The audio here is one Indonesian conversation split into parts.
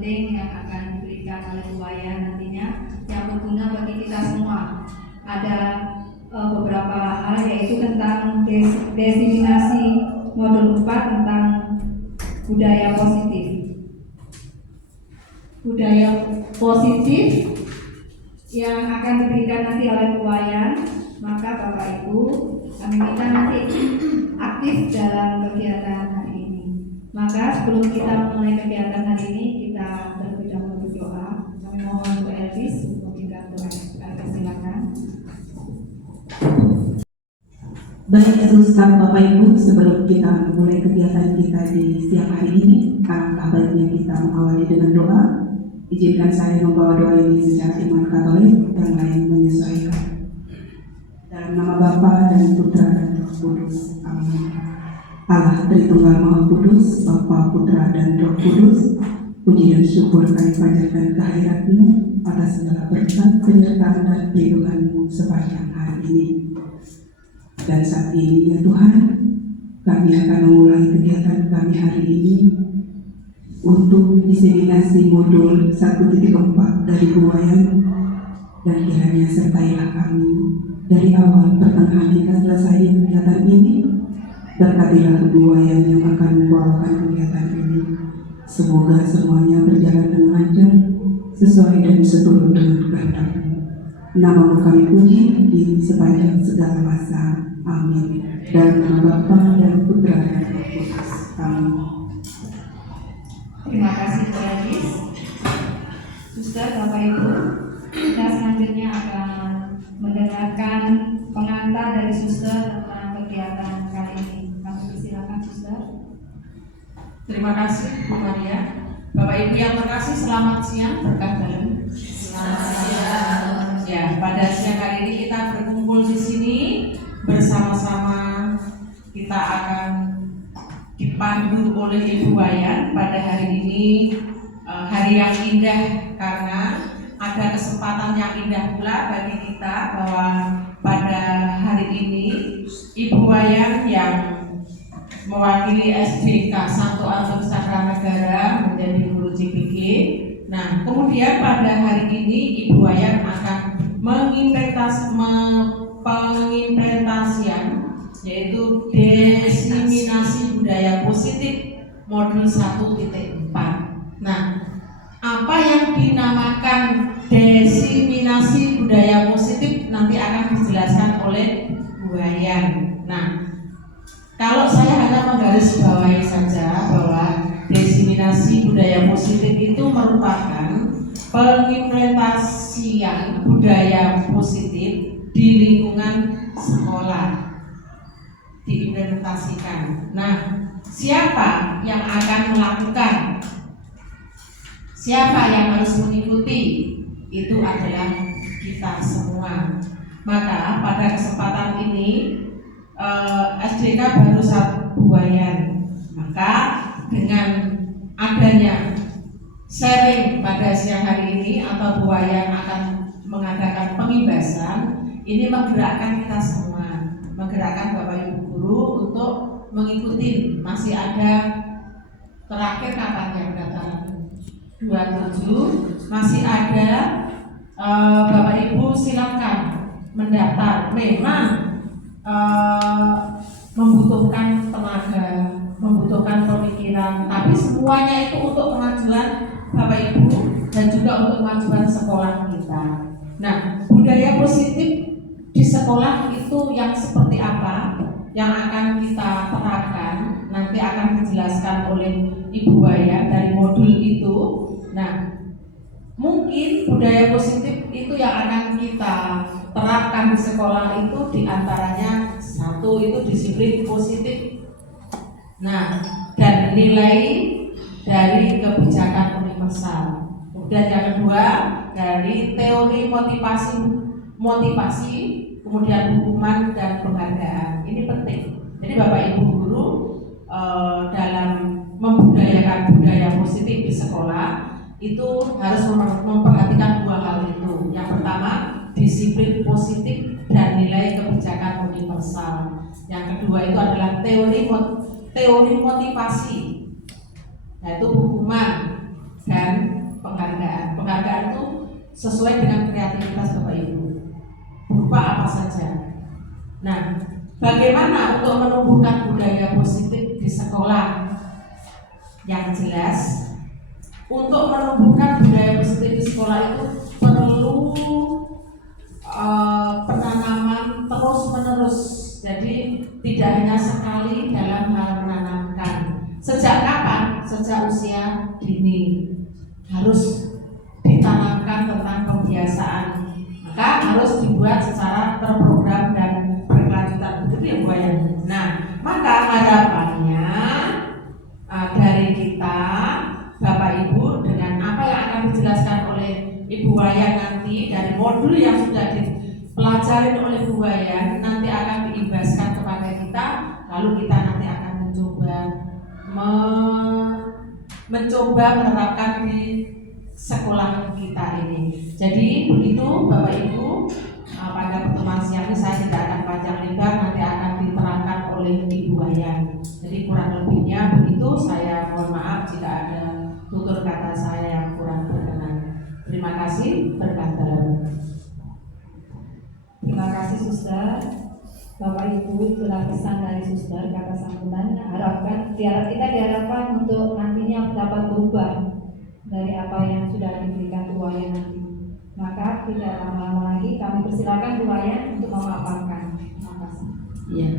penting yang akan diberikan oleh Bu Wayan nantinya yang berguna bagi kita semua. Ada beberapa hal yaitu tentang diseminasi modul 4 tentang budaya positif. Budaya positif yang akan diberikan nanti oleh Bu Wayan, maka Bapak Ibu kami minta nanti aktif dalam kegiatan hari ini. Maka sebelum kita mulai kegiatan hari ini, kita terlebih dahulu berdoa. Kami mohon Bu Elvis untuk kita doa. Silakan. Baik, terus Bapak Ibu, sebelum kita memulai kegiatan kita di siang hari ini, alangkah baiknya kita mengawali dengan doa. Izinkan saya membawa doa ini secara iman Katolik, yang lain menyesuaikan. Dalam nama Bapa dan Putra dan Roh Kudus. Amin. Allah Tritunggal Maha Kudus, Bapa, Putra dan Roh Kudus, puji dan syukur kami panjatkan kehadirat-Mu atas segala berkat, penyertaan dan perlindungan-Mu sepanjang hari ini. Dan saat ini ya Tuhan, kami akan memulai kegiatan kami hari ini untuk diseminasi modul 1.4 dari Bu Wayan, dan kiranya sertailah kami dari awal pertengahan hingga selesai kegiatan ini. Berkatilah Bu Wayan yang akan membawakan kegiatan ini. Semoga semuanya berjalan dengan lancar, sesuai dan seturut dengan kehendak-Mu. Nama-Mu kami puji di sepanjang segala masa. Amin. Dan nama Bapa dan Putra dan Roh Kudus. Amin. Terima kasih Bu Elvis. Suster, Bapak Ibu, kita selanjutnya akan mendengarkan pengantar dari Suster tentang kegiatan kali ini. Kami persilakan Suster. Terima kasih Bu Maria. Bapak Ibu yang terkasih, selamat siang, berkah dalam. Selamat siang. Ya, pada siang hari ini kita berkumpul di sini bersama-sama. Kita akan dipandu oleh Ibu Wayan pada hari ini, hari yang indah karena ada kesempatan yang indah pula bagi kita bahwa pada hari ini Ibu Wayan yang mewakili SDK Santo Antonius Sakranegara menjadi guru JPG. Nah, kemudian pada hari ini Ibu Wayan akan pengimplementasian, yaitu diseminasi budaya positif modul 1.4. Nah, apa yang dinamakan diseminasi budaya positif nanti akan dijelaskan oleh Bu Wayan. Nah, kalau saya hanya menggarisbawahi saja bahwa diseminasi budaya positif itu merupakan pengimplementasian budaya positif di lingkungan sekolah, diimplementasikan. Nah, siapa yang akan melakukan? Siapa yang harus mengikuti? Itu adalah kita semua. Maka pada kesempatan ini SDK baru 1 Bu Wayan. Maka dengan adanya sharing pada siang hari ini atau Bu Wayan akan mengadakan pengibasan, ini menggerakkan kita semua, menggerakkan Bapak Ibu guru untuk mengikuti. Masih ada terakhir kapan ya pendaftaran? 27. Masih ada, Bapak Ibu silakan mendaftar. Memang membutuhkan tenaga, membutuhkan pemikiran, tapi semuanya itu untuk kemajuan Bapak Ibu dan juga untuk kemajuan sekolah kita. Nah, budaya positif di sekolah itu yang seperti apa yang akan kita terapkan, nanti akan dijelaskan oleh Ibu Wayan dari modul itu. Nah, mungkin budaya positif itu yang akan kita terapkan di sekolah itu diantaranya satu itu disiplin positif. Nah, dan nilai dari kebijakan universal. Kemudian yang kedua dari teori motivasi, kemudian hukuman dan penghargaan. Ini penting. Jadi Bapak Ibu guru dalam membudayakan budaya positif di sekolah itu harus memperhatikan 2 hal itu. Yang pertama, disiplin positif dan nilai kebijakan universal. Yang kedua itu adalah teori motivasi, yaitu hukuman dan penghargaan. Penghargaan itu sesuai dengan kreativitas Bapak Ibu, berupa apa saja. Nah, bagaimana untuk menumbuhkan budaya positif di sekolah? Yang jelas, untuk menumbuhkan budaya positif di sekolah itu perlu penanaman terus-menerus. Jadi tidak hanya sekali dalam hal menanamkan. Sejak kapan? Sejak usia dini harus ditanamkan tentang kebiasaan. Maka harus dibuat secara terprogram dan berkelanjutan. Begitu ya Bu ya. Nah, maka harapannya dari kita Bapak Ibu dengan apa yang akan dijelaskan oleh Ibu Wayan nanti dari modul yang sudah dipelajari oleh Bu Wayan nanti akan diimbaskan kepada kita, lalu kita nanti akan mencoba menerapkan di sekolah kita ini. Jadi begitu Bapak Ibu, pada pertemuan siang ini saya tidak akan panjang lebar, nanti akan diterangkan oleh Ibu Wayan. Jadi kurang lebihnya begitu, saya mohon maaf jika ada tutur kata saya yang kurang berkenan. Terima kasih, berkah dalam. Terima kasih Suster. Bapak Ibu, itulah pesan dari Suster, kata sambutan. Kita diharapkan untuk nantinya dapat berubah dari apa yang sudah diberikan Bu Wayan nanti. Maka tidak lama-lama lagi kami persilakan Bu Wayan untuk memaparkan. Terima kasih. Ya.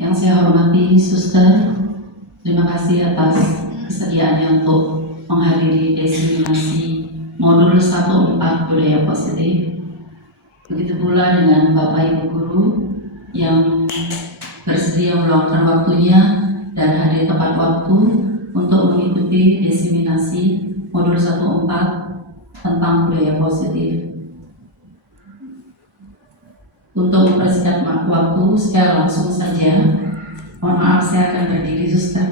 Yang saya hormati Suster, terima kasih atas kesediaannya untuk menghadiri diseminasi modul 1.4 budaya positif. Begitu pula dengan Bapak Ibu Guru yang bersedia meluangkan waktunya dan hadir tepat waktu untuk mengikuti diseminasi modul 1.4 tentang budaya positif. Untuk mempersingkat waktu, saya langsung saja. Mohon maaf, saya akan berdiri, Suster.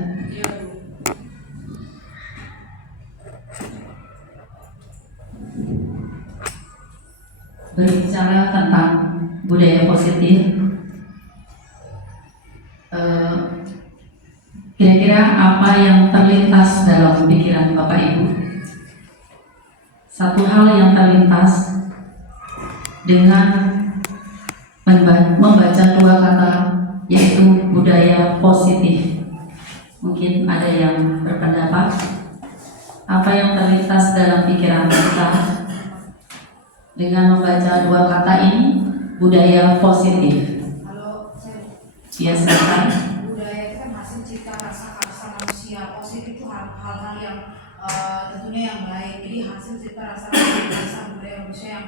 Berbicara tentang budaya positif, kira-kira apa yang terlintas dalam pikiran Bapak Ibu? Satu hal yang terlintas dengan membaca dua kata, yaitu budaya positif. Mungkin ada yang berpendapat apa yang terlintas dalam pikiran kita dengan membaca dua kata ini, budaya positif. Kalau saya Biasakan budaya itu kan hasil cipta rasa manusia. Positif itu hal-hal yang tentunya yang baik. Jadi hasil cipta rasa budaya manusia yang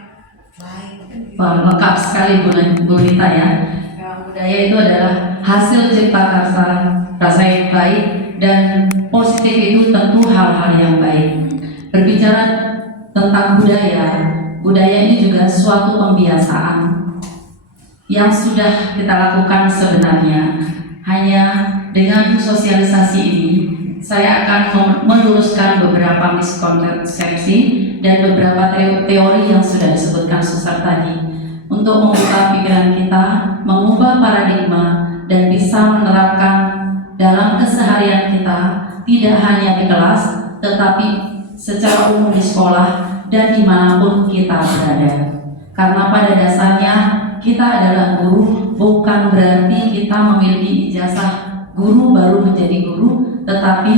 baik. lengkap sekali Bu Rita ya. Budaya itu adalah hasil cipta rasa yang baik, dan positif itu tentu hal-hal yang baik. Berbicara tentang budaya ini juga suatu pembiasaan yang sudah kita lakukan sebenarnya. Hanya dengan sosialisasi ini, saya akan meluruskan beberapa miskonsepsi dan beberapa teori yang sudah disebutkan Suster tadi, untuk membuka pikiran kita, mengubah paradigma, dan bisa menerapkan dalam keseharian kita, tidak hanya di kelas, tetapi secara umum di sekolah dan dimanapun kita berada. Karena pada dasarnya kita adalah guru, bukan berarti kita memiliki ijazah guru baru menjadi guru, tetapi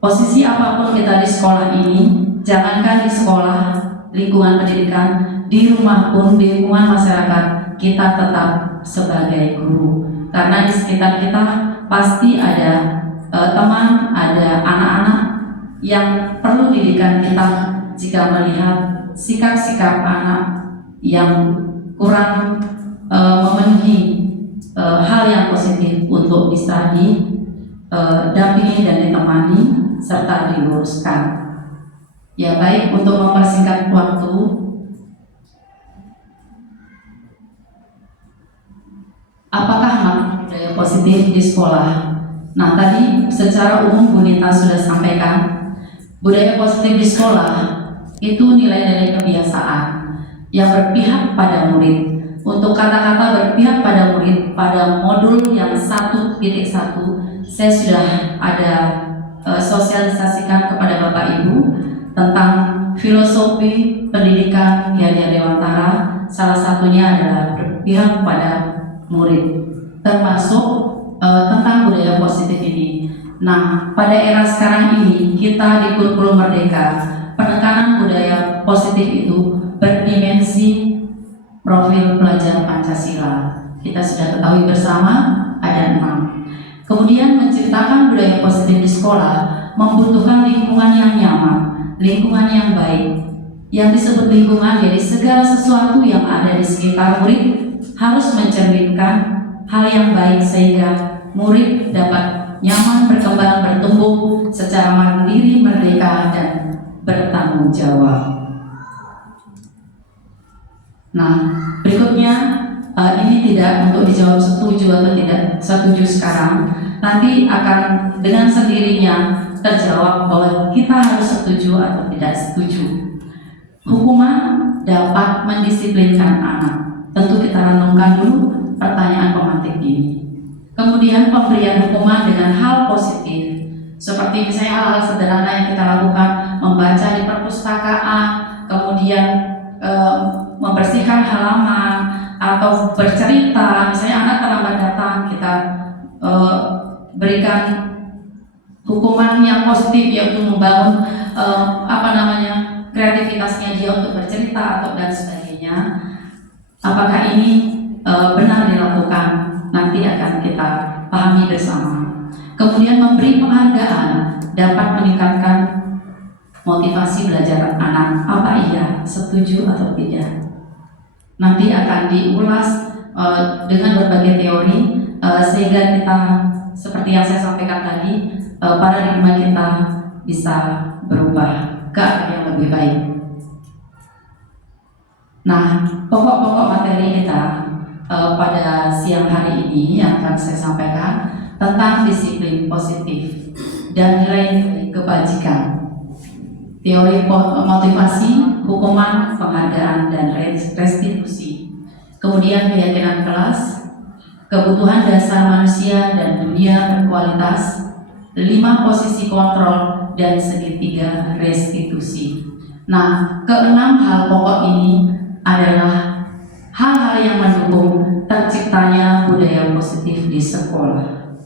posisi apapun kita di sekolah ini, jangankan di sekolah, lingkungan pendidikan, di rumah pun, di lingkungan masyarakat, kita tetap sebagai guru. Karena di sekitar kita pasti ada teman, ada anak-anak yang perlu didikan kita jika melihat sikap-sikap anak yang kurang memenuhi hal yang positif untuk bisa didampingi dan ditemani serta diluruskan. Ya baik, untuk mempersingkat waktu, apakah makna budaya positif di sekolah? Nah tadi secara umum Bu Nita sudah sampaikan, budaya positif di sekolah itu nilai-nilai kebiasaan yang berpihak pada murid. Untuk kata-kata berpihak pada murid pada modul yang 1.1 saya sudah ada sosialisasikan kepada Bapak Ibu tentang filosofi pendidikan Ki Dewantara. Salah satunya adalah berpihak pada murid, termasuk tentang budaya positif ini. Nah, pada era sekarang ini kita di kurikulum Merdeka, penekanan budaya positif itu berdimensi profil pelajar Pancasila. Kita sudah ketahui bersama ada 6. Kemudian menciptakan budaya positif di sekolah membutuhkan lingkungan yang nyaman, lingkungan yang baik. Yang disebut lingkungan, jadi segala sesuatu yang ada di sekitar murid harus mencerminkan hal yang baik sehingga murid dapat nyaman berkembang, bertumbuh secara mandiri, merdeka, dan bertanggung jawab. Nah, berikutnya ini tidak untuk dijawab setuju atau tidak setuju sekarang. Nanti akan dengan sendirinya terjawab bahwa kita harus setuju atau tidak setuju. Hukuman dapat mendisiplinkan anak. Tentu kita renungkan dulu pertanyaan pemantik ini. Kemudian pemberian hukuman dengan hal positif, seperti misalnya hal-hal sederhana yang kita lakukan, membaca di perpustakaan, kemudian membersihkan halaman, atau bercerita. Misalnya anak terlambat datang, kita berikan hukuman yang positif, yaitu membangun kreativitasnya dia untuk bercerita atau dan sebagainya. Apakah ini benar dilakukan? Nanti akan kita pahami bersama. Kemudian memberi penghargaan dapat meningkatkan motivasi belajar anak. Apa iya? Setuju atau tidak? Nanti akan diulas dengan berbagai teori sehingga kita, seperti yang saya sampaikan tadi, paradigma kita bisa berubah ke arah yang lebih baik. Nah, pokok-pokok materi kita pada siang hari ini yang akan saya sampaikan tentang disiplin positif dan nilai kebajikan, teori motivasi, hukuman, penghargaan, dan restitusi. Kemudian keyakinan kelas, kebutuhan dasar manusia dan dunia berkualitas, 5 posisi kontrol, dan segitiga restitusi. Nah, keenam hal pokok ini adalah hal-hal yang mendukung terciptanya budaya positif di sekolah.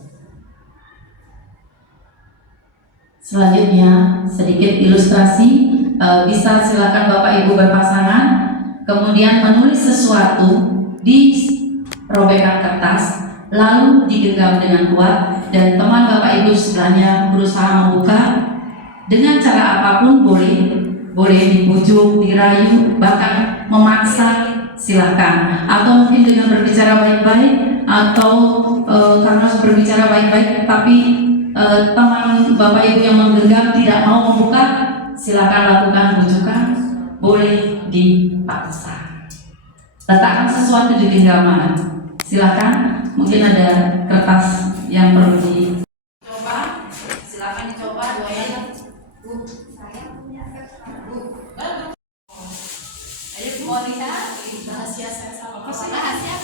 Selanjutnya sedikit ilustrasi, bisa silakan Bapak Ibu berpasangan, kemudian menulis sesuatu di robekan kertas, lalu digenggam dengan kuat, dan teman Bapak Ibu sebelahnya berusaha membuka dengan cara apapun, boleh dibujuk, dirayu, bahkan memaksa, silakan. Atau mungkin dengan berbicara baik-baik, atau karena berbicara baik-baik tapi teman Bapak Ibu yang menggenggam tidak mau membuka, silakan lakukan bujukan, boleh dipaksa. Letakkan sesuatu di genggaman, silakan. Mungkin ada kertas yang perlu dicoba, silakan dicoba. Doain, Bu, saya punya kertas. Ayo Bu Monica, rahasia saya sama Bapak. Rahasia?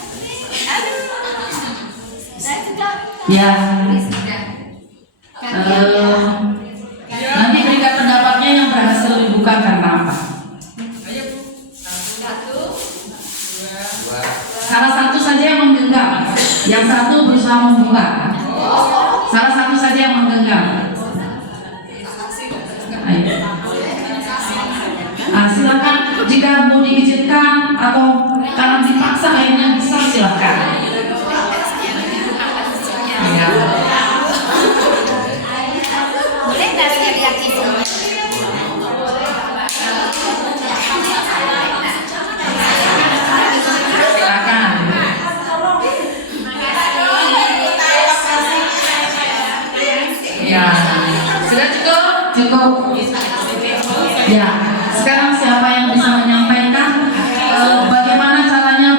Aduh, saya juga. Ya. Nanti berikan pendapatnya yang berhasil dibuka karena apa? Salah satu saja yang menggenggam, yang satu berusaha membuka. Salah satu saja yang menggenggam. Nah, silakan jika mau diizinkan atau karena dipaksa akhirnya bisa, silakan. Ya. Boleh nggak saya lihat itu? Silakan. Ya, sudah cukup. Ya, sekarang siapa yang bisa menyampaikan bagaimana caranya?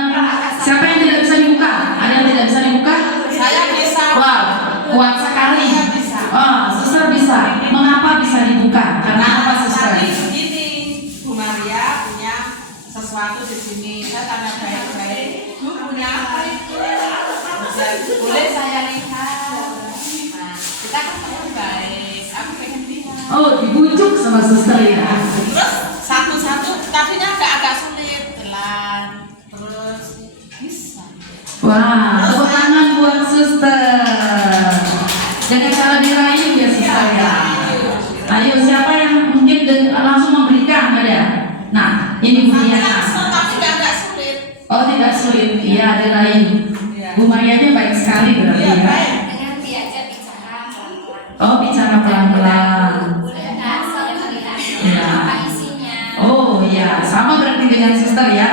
Siapa yang tidak bisa dibuka? Ada yang tidak bisa dibuka? Saya bisa. Wah, kuat sekali. Oh, suster bisa. Mengapa bisa dibuka? Karena apa, suster? Tadi begini, Bu Maria punya sesuatu di sini. Saya tanya baik-baik. Bu punya apa itu? Boleh saya lihat? Nah, kita kan teman baik. Aku pengen lihat. Oh, dibujuk sama suster ya. Terus satu-satu tadinya agak sulit, telan, terus bisa. Wah, tepuk tangan buat suster. Dengan cara dirayu ya suster ya. Ayo, siapa yang mungkin langsung memberikan ya? Nah, ini Bu Mia. Langsung tapi agak sulit. Oh, tidak sulit. Iya, dirayu. Iya. Bu Marianya baik sekali berarti Iya, ya. baik. Dengan diajak bicara pelan-pelan. Oh, bicara pelan-pelan. Boleh nggak saya melihat Iya. apa isinya? Oh iya, sama berarti dengan suster ya.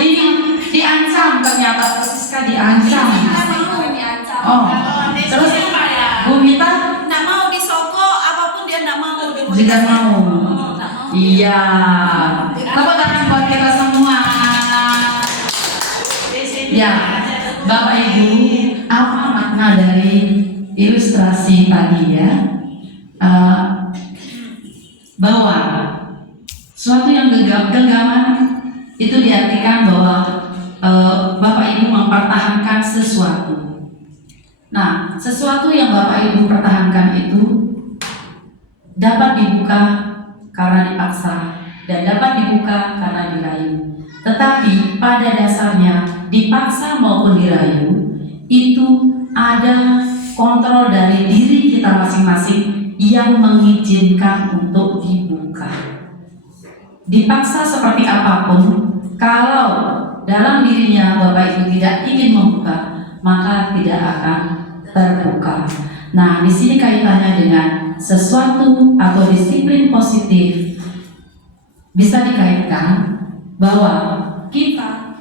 Ini diancam ternyata Siska diancam. Kita mau diancam. Oh, Kalau Desi terus apa ya? Bu Mita Nggak mau disogok, apapun dia nggak mau. juga mau. Iya. Tepuk tangan buat kita semua. Ya, Bapak Ibu, apa makna dari ilustrasi tadi ya? Bahwa suatu yang genggaman itu diartikan bahwa Bapak Ibu mempertahankan sesuatu. Nah, sesuatu yang Bapak Ibu pertahankan itu dapat dibuka karena dipaksa dan dapat dibuka karena dirayu. Tetapi pada dasarnya dipaksa maupun dirayu itu ada kontrol dari diri kita masing-masing yang mengizinkan untuk dibuka. Dipaksa seperti apapun, kalau dalam dirinya Bapak Ibu tidak ingin membuka, maka tidak akan terbuka. Nah, di sini kaitannya dengan sesuatu atau disiplin positif bisa dikaitkan bahwa kita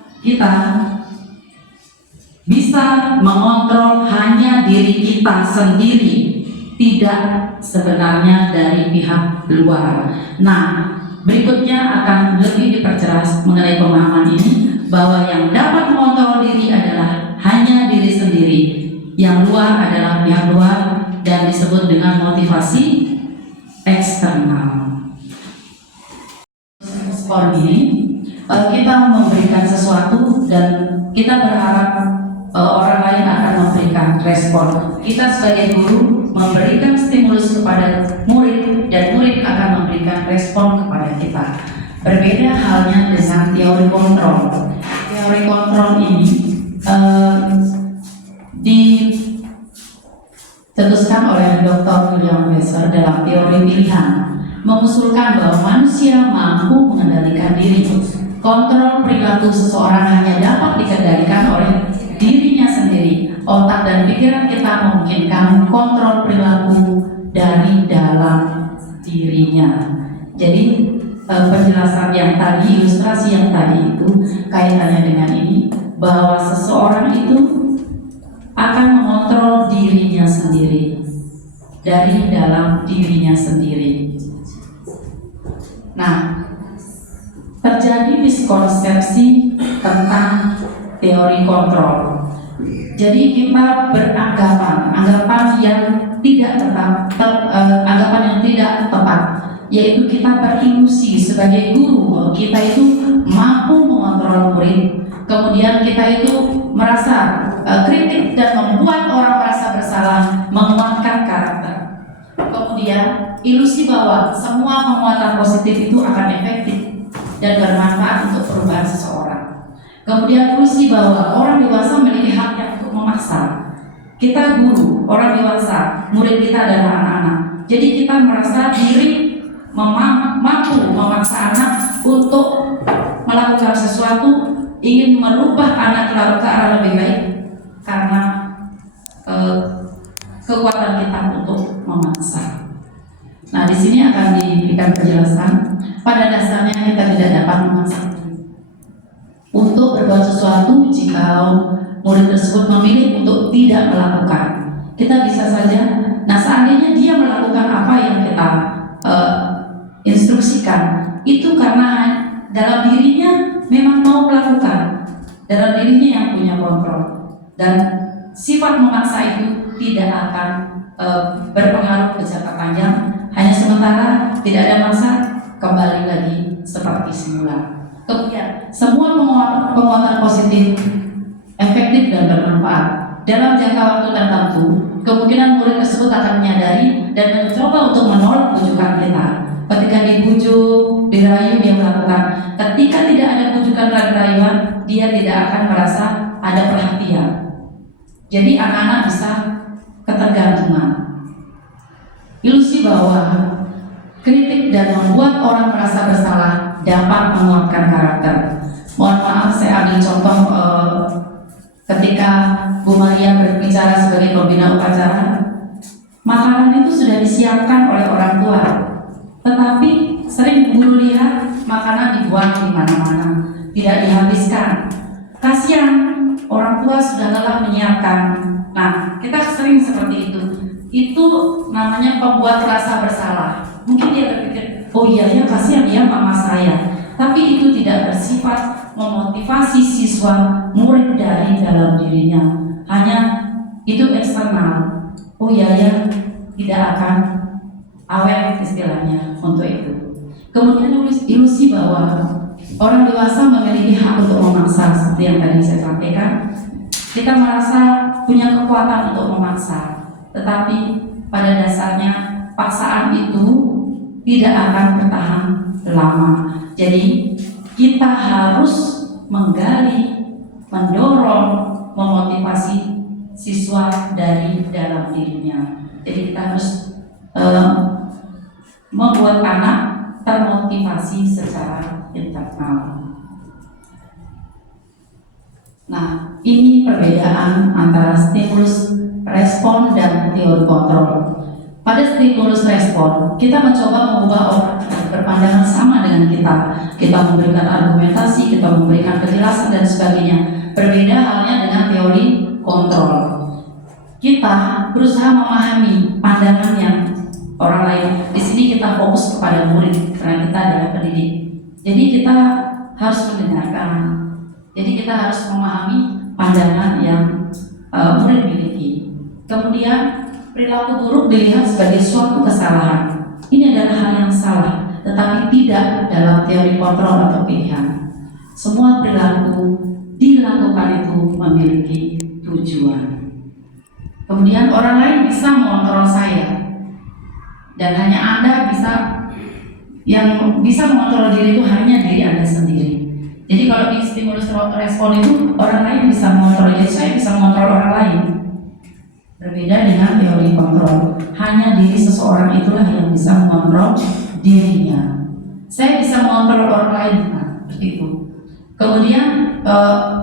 bisa mengontrol hanya diri kita sendiri, tidak sebenarnya dari pihak luar. Nah, berikutnya akan lebih diperjelas mengenai pemahaman ini, bahwa yang dapat mengontrol diri adalah hanya diri sendiri, yang luar adalah pihak luar dan disebut dengan motivasi eksternal. Respon ini, kita memberikan sesuatu dan kita berharap orang lain akan memberikan respon. Kita sebagai guru memberikan stimulus kepada murid dan murid akan memberikan respon kepada kita. Berbeda halnya dengan teori kontrol. Teori kontrol ini dicetuskan oleh Dr. William Webster dalam teori pilihan, mengusulkan bahwa manusia mampu mengendalikan diri. Kontrol perilaku seseorang hanya dapat dikendalikan oleh dirinya sendiri. Otak dan pikiran kita memungkinkan kontrol perilaku dari dalam dirinya. Jadi penjelasan yang tadi, ilustrasi yang tadi itu kaitannya dengan ini, bahwa seseorang itu akan mengontrol dirinya sendiri dari dalam dirinya sendiri. Nah, terjadi miskonsepsi tentang teori kontrol. Jadi kita anggapan yang tidak tepat, yaitu kita berilusi sebagai guru kita itu mampu mengontrol murid, kemudian kita itu merasa kritik dan membuat orang merasa bersalah, menguatkan karakter. Kemudian ilusi bahwa semua penguatan positif itu akan efektif dan bermanfaat untuk perubahan seseorang. Kemudian ilusi bahwa orang dewasa memiliki hak yang untuk memaksa. Kita guru, orang dewasa, murid kita adalah anak-anak. Jadi kita merasa diri mampu memaksa anak untuk melakukan sesuatu, ingin merubah anak ke arah lebih baik karena kekuatan kita untuk memaksa. Nah, di sini akan diberikan penjelasan. Pada dasarnya kita tidak dapat memaksa untuk berbuat sesuatu jika murid tersebut memilih untuk tidak melakukan. Kita bisa saja, nah seandainya dia melakukan apa yang kita instruksikan, itu karena dalam dirinya memang mau melakukan, dalam dirinya yang punya kontrol, dan sifat memaksa itu tidak akan berpengaruh ke jangka panjang. Hanya sementara, tidak ada maksa, kembali lagi seperti semula. Kemudian semua penguatan positif efektif dan bermanfaat. Dalam jangka waktu tertentu, kemungkinan murid tersebut akan menyadari dan mencoba untuk menolak rujukan menunjukkan ragu-raguan, dia tidak akan merasa ada perhatian. Jadi anak-anak bisa ketergantungan. Ilusi bahwa kritik dan membuat orang merasa bersalah dapat menguatkan karakter. Mohon maaf, saya ambil contoh ketika Bu Maria berbicara sebagai pembina upacara. Makanan itu sudah disiapkan oleh orang tua, tetapi sering guru lihat makanan dibuang di mana-mana, tidak dihabiskan. Kasihan, orang tua sudah lelah menyiapkan. Nah, kita sering seperti itu. Itu namanya pembuat rasa bersalah. Mungkin dia berpikir, oh iya ya, kasihan dia mama saya. Tapi itu tidak bersifat memotivasi siswa murid dari dalam dirinya. Hanya itu eksternal. Oh iya ya, tidak akan awet istilahnya untuk itu. Kemudian ilusi bahwa orang dewasa memiliki hak untuk memaksa, seperti yang tadi saya sampaikan. Kita merasa punya kekuatan untuk memaksa, tetapi pada dasarnya paksaan itu tidak akan bertahan lama. Jadi kita harus menggali, mendorong, memotivasi siswa dari dalam dirinya. Jadi kita harus membuat anak termotivasi secara internal. Nah, ini perbedaan antara stimulus respon dan teori kontrol. Pada stimulus respon, kita mencoba mengubah orang berpandangan sama dengan kita. Kita memberikan argumentasi, kita memberikan penjelasan dan sebagainya. Berbeda halnya dengan teori kontrol. Kita berusaha memahami pandangan yang orang lain. Di sini kita fokus kepada murid karena kita adalah pendidik. Jadi kita harus mendengarkan. Jadi kita harus memahami pandangan yang murid miliki. Kemudian perilaku buruk dilihat sebagai suatu kesalahan. Ini adalah hal yang salah, tetapi tidak dalam teori kontrol atau pilihan. Semua perilaku dilakukan itu memiliki tujuan. Kemudian orang lain bisa mengontrol saya, dan hanya Anda yang bisa mengontrol diri itu hanya diri Anda sendiri. Jadi kalau di stimulus respon itu orang lain bisa mengontrol, jadi saya bisa mengontrol orang lain. Berbeda dengan teori kontrol, hanya diri seseorang itulah yang bisa mengontrol dirinya. Saya bisa mengontrol orang lain, nah, seperti itu. Kemudian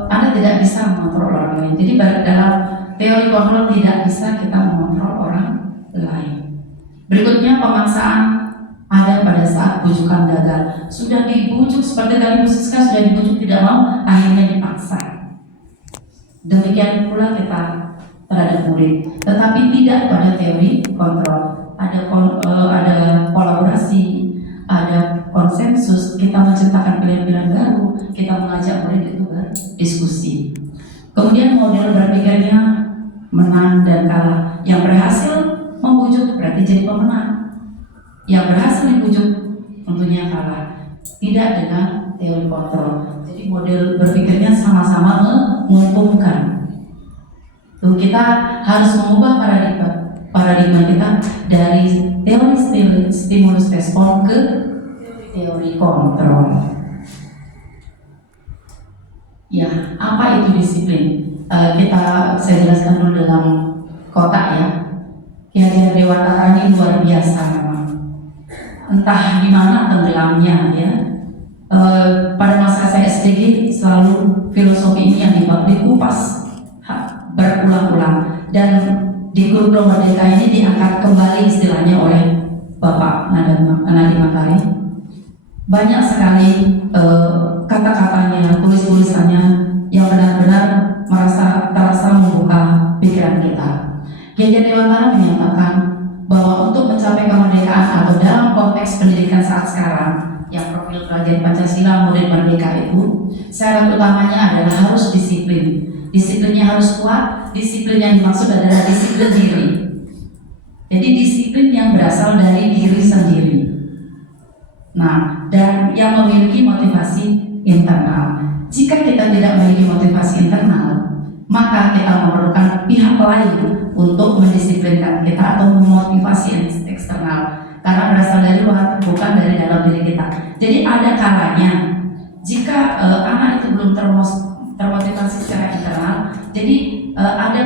Anda tidak bisa mengontrol orang lain. Jadi dalam teori kontrol tidak bisa kita mengontrol orang lain. Berikutnya pemaksaan ada pada saat bujukan gagal. Sudah dibujuk seperti tadi Bu Siska, sudah dibujuk tidak mau, akhirnya dipaksa. Demikian pula kita terhadap murid, tetapi tidak pada teori kontrol. Ada kolaborasi, ada konsensus. Kita menciptakan pilihan-pilihan baru, kita mengajak murid itu berdiskusi. Kemudian model berpikirnya menang dan kalah. Yang berhasil membujuk berarti jadi pemenang. Yang berhasil dibujuk tentunya kalah. Tidak dengan teori kontrol. Jadi model berpikirnya sama-sama menguntungkan. Kita harus mengubah paradigma kita dari teori stimulus respon ke teori kontrol. Ya, apa itu disiplin? Saya jelaskan dulu dalam kotak ya. Ki Dewata ini luar biasa memang. Entah di mana tenggelamnya ya. Pada masa saya SDG selalu filosofi ini yang dikupas berulang-ulang, dan di kurikulum Merdeka ini diangkat kembali istilahnya oleh Bapak Nadiem Makarim. Banyak sekali kata-katanya, tulis-tulisannya yang benar-benar terasa membuka pikiran kita. Ki Dewantara menyatakan bahwa untuk mencapai kemerdekaan atau dalam konteks pendidikan saat sekarang yang profil pelajar Pancasila murid merdeka itu, syarat utamanya adalah harus disiplin. Disiplinnya harus kuat. Disiplin yang dimaksud adalah disiplin diri. Jadi disiplin yang berasal dari diri sendiri. Nah, dan yang memiliki motivasi internal. Jika kita tidak memiliki motivasi internal, maka kita memerlukan pihak lain untuk mendisiplinkan kita atau memotivasi eksternal. Karena berasal dari luar, bukan dari dalam diri kita. Jadi ada kalanya jika anak itu belum termotivasi secara internal, jadi ada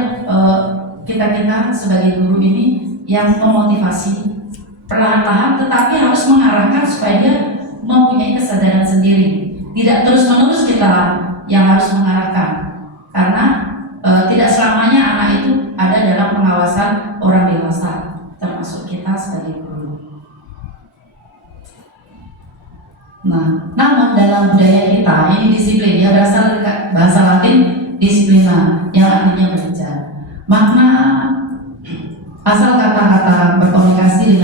kita sebagai guru ini yang memotivasi perlahan-lahan, tetapi harus mengarahkan supaya dia mempunyai kesadaran sendiri. Tidak terus-menerus kita yang harus mengarahkan, karena tidak selamanya anak itu ada dalam pengawasan orang dewasa, termasuk kita sebagai guru. Nah, namun dalam budaya kita ini disiplin, ya berasal dari bahasa Latin disiplina, yang artinya belajar. Makna asal kata-kata berkomunikasi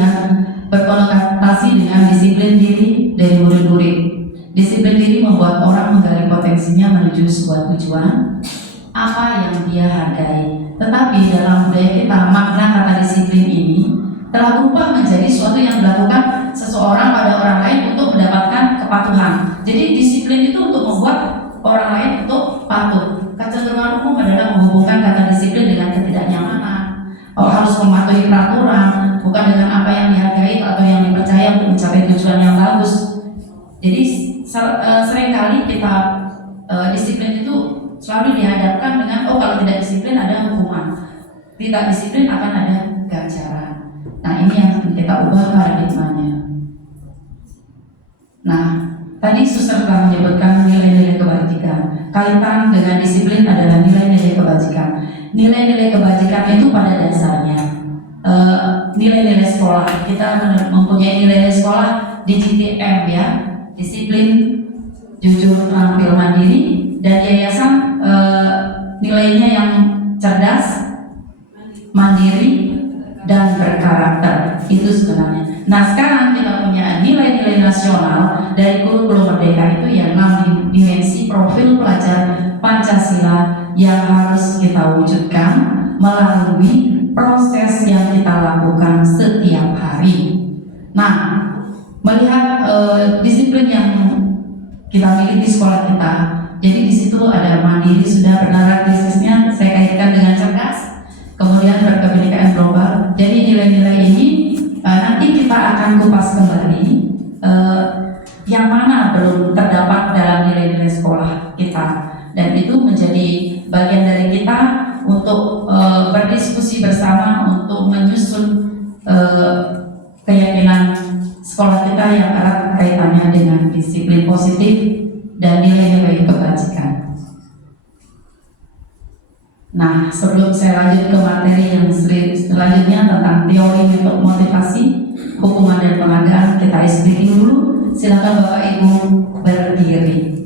dengan disiplin diri dari murid-murid. Disiplin diri membuat orang menggali potensinya menuju sebuah tujuan apa yang dia hargai. Tetapi dalam budaya kita, makna kata disiplin ini telah berubah menjadi suatu yang dilakukan seseorang pada orang lain untuk mendapatkan kepatuhan. Jadi disiplin itu untuk membuat orang lain untuk patuh. Kecenderungan umum adalah menghubungkan kata disiplin dengan ketidaknyamanan. Harus mematuhi peraturan, bukan dengan apa yang dihargai atau yang dipercaya untuk mencapai tujuan yang bagus. Jadi seringkali kita disiplin itu selalu dihadapkan dengan kalau tidak disiplin ada hukuman, tidak disiplin akan ada ganjaran. Nah, ini yang kita ubah paradigmanya. Nah, tadi Suster telah menyebutkan nilai-nilai kebajikan. Kaitan dengan disiplin adalah nilai-nilai kebajikan. Nilai-nilai kebajikan itu pada dasarnya nilai-nilai sekolah. Kita mempunyai nilai sekolah di GTM, ya, disiplin, jujur, terampil, mandiri, dan yayasan nilainya yang cerdas, mandiri, dan berkarakter. Itu sebenarnya. Nah, sekarang kita punya nilai-nilai nasional dari kurikulum Merdeka itu yang 6 dimensi profil pelajar Pancasila yang harus kita wujudkan melalui proses yang kita lakukan setiap hari. Nah, melihat disiplin yang kita miliki di sekolah kita, jadi di situ ada mandiri, sudah berkarakteristiknya saya kaitkan dengan cerdas, kemudian berkebinekaan global. Jadi nilai-nilai ini nanti kita akan kupas kembali yang mana belum terdapat dalam nilai-nilai sekolah kita, dan itu menjadi bagian dari kita untuk berdiskusi bersama untuk menyusun keyakinan sekolah kita yang erat kaitannya dengan disiplin positif dan nilai-nilai kebajikan. Nah, sebelum saya lanjut ke materi yang selanjutnya tentang teori untuk motivasi, hukuman dan penghargaan, kita speaking dulu. Silakan Bapak Ibu berdiri.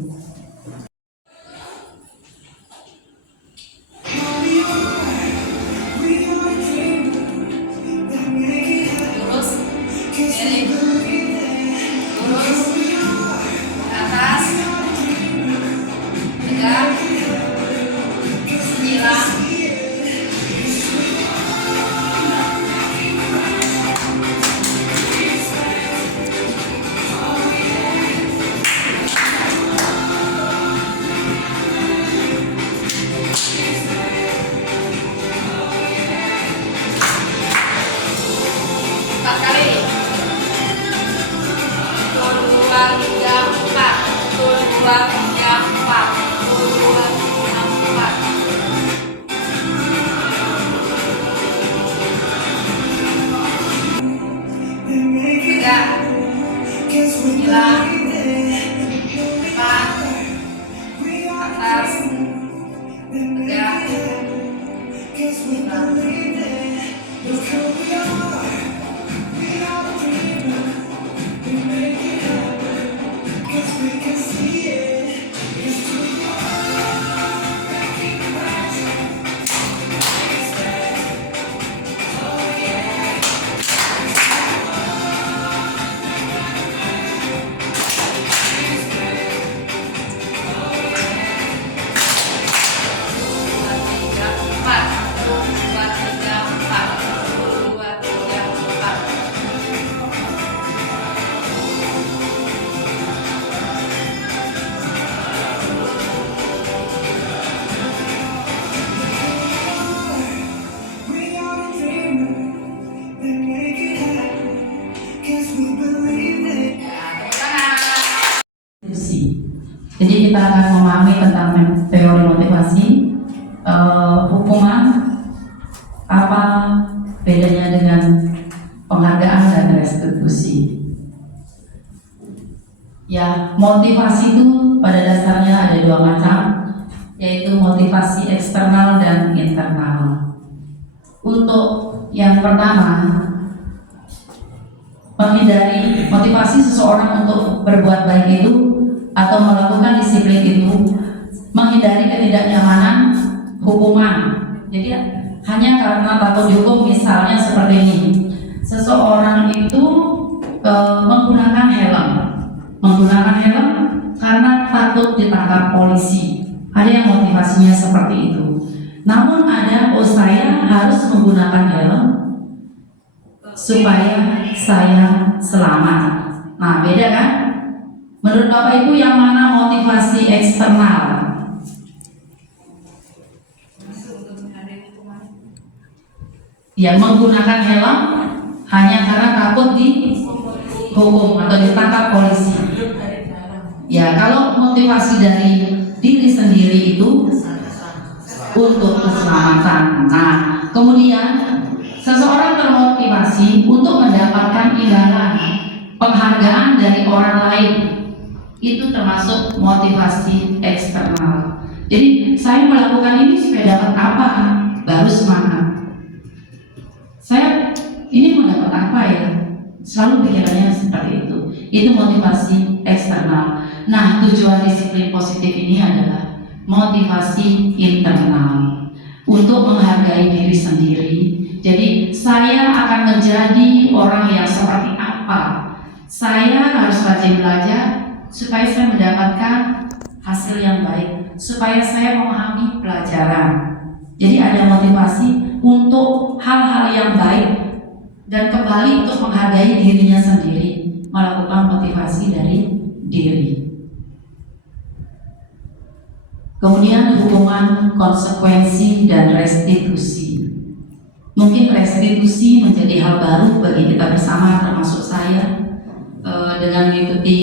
Lurus, miring, lurus, ke atas, tegak, menyilang. Empat kali. 1, 2, 3, 4. 1, 2, 3, 4. 1, 2, 3, 4. Tegak. 9. 4. Atas. Tegak. 9. Jadi kita akan memahami tentang teori motivasi, hukuman, apa bedanya dengan penghargaan dan restitusi. Ya, motivasi itu pada dasarnya ada dua macam, yaitu motivasi eksternal dan internal. Untuk yang pertama, menghindari motivasi seseorang untuk berbuat baik itu atau melakukan disiplin itu, menghindari ketidaknyamanan hukuman. Jadi hanya karena takut dihukum, misalnya seperti ini, seseorang itu menggunakan helm karena takut ditangkap polisi. Ada yang motivasinya seperti itu. Namun ada, saya harus menggunakan helm supaya saya selamat. Nah, beda kan? Menurut Bapak Ibu, yang mana motivasi eksternal? Yang menggunakan helm hanya karena takut dihukum atau ditangkap polisi. Ya, kalau motivasi dari diri sendiri itu untuk keselamatan. Nah, kemudian seseorang termotivasi untuk mendapatkan imbalan, penghargaan dari orang lain. Itu termasuk motivasi eksternal. Jadi saya melakukan ini supaya dapat apa? Baru semangat. Saya ini mau dapat apa ya? Selalu pikirannya seperti itu. Itu motivasi eksternal. Nah, tujuan disiplin positif ini adalah motivasi internal untuk menghargai diri sendiri. Jadi saya akan menjadi orang yang seperti apa? Saya harus rajin belajar supaya saya mendapatkan hasil yang baik, supaya saya memahami pelajaran. Jadi ada motivasi untuk hal-hal yang baik dan kembali untuk menghargai dirinya sendiri, melakukan motivasi dari diri. Kemudian hukuman, konsekuensi, dan restitusi. Mungkin restitusi menjadi hal baru bagi kita bersama, termasuk saya. Dengan mengikuti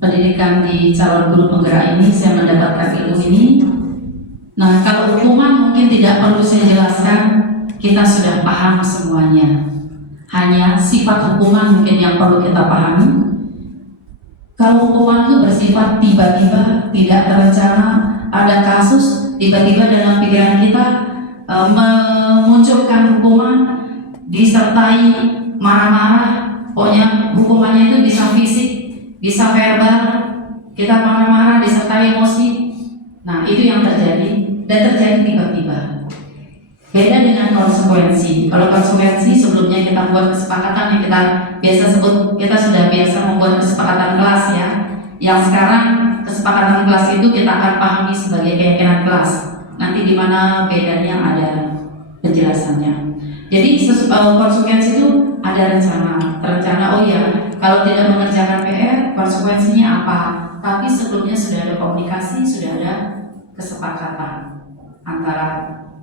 pendidikan di calon guru penggerak ini, saya mendapatkan ilmu ini. Nah, kalau hukuman mungkin tidak perlu saya jelaskan, kita sudah paham semuanya. Hanya sifat hukuman mungkin yang perlu kita pahami. Kalau hukuman itu bersifat tiba-tiba, tidak terencana, ada kasus tiba-tiba dalam pikiran kita memunculkan hukuman disertai marah-marah. Pokoknya hukumannya itu bisa fisik, bisa verbal, kita marah-marah disertai emosi. Nah, itu yang terjadi dan terjadi tiba-tiba. Beda dengan konsekuensi. Kalau konsekuensi sebelumnya kita buat kesepakatan yang kita biasa sebut, kita sudah biasa membuat kesepakatan kelas ya. Yang sekarang kesepakatan kelas itu kita akan pahami sebagai keyakinan kelas. Nanti di mana bedanya ada penjelasannya. Jadi konsekuensi itu ada rencana. Oh ya, kalau tidak mengerjakan PR, konsekuensinya apa? Tapi sebelumnya sudah ada komunikasi, sudah ada kesepakatan antara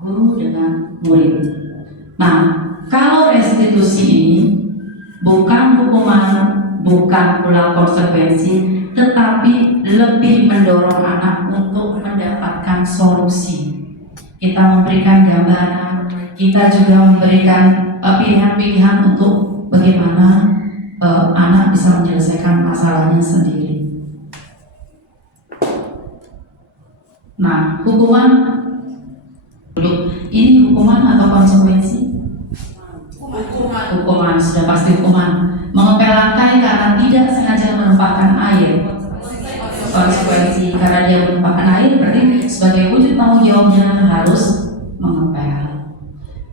guru dengan murid. Nah, kalau restitusi ini bukan hukuman, bukan pula konsekuensi, tetapi lebih mendorong anak untuk mendapatkan solusi. Kita memberikan gambaran, kita juga memberikan pilihan-pilihan untuk bagaimana anak bisa menyelesaikan masalahnya sendiri. Nah, hukuman ini hukuman atau konsekuensi? Hukuman, sudah pasti hukuman. Mengepel lantai karena tidak sengaja menumpahkan air. Konsekuensi karena dia menumpahkan air, berarti sebagai wujud tanggung jawabnya harus mengepel.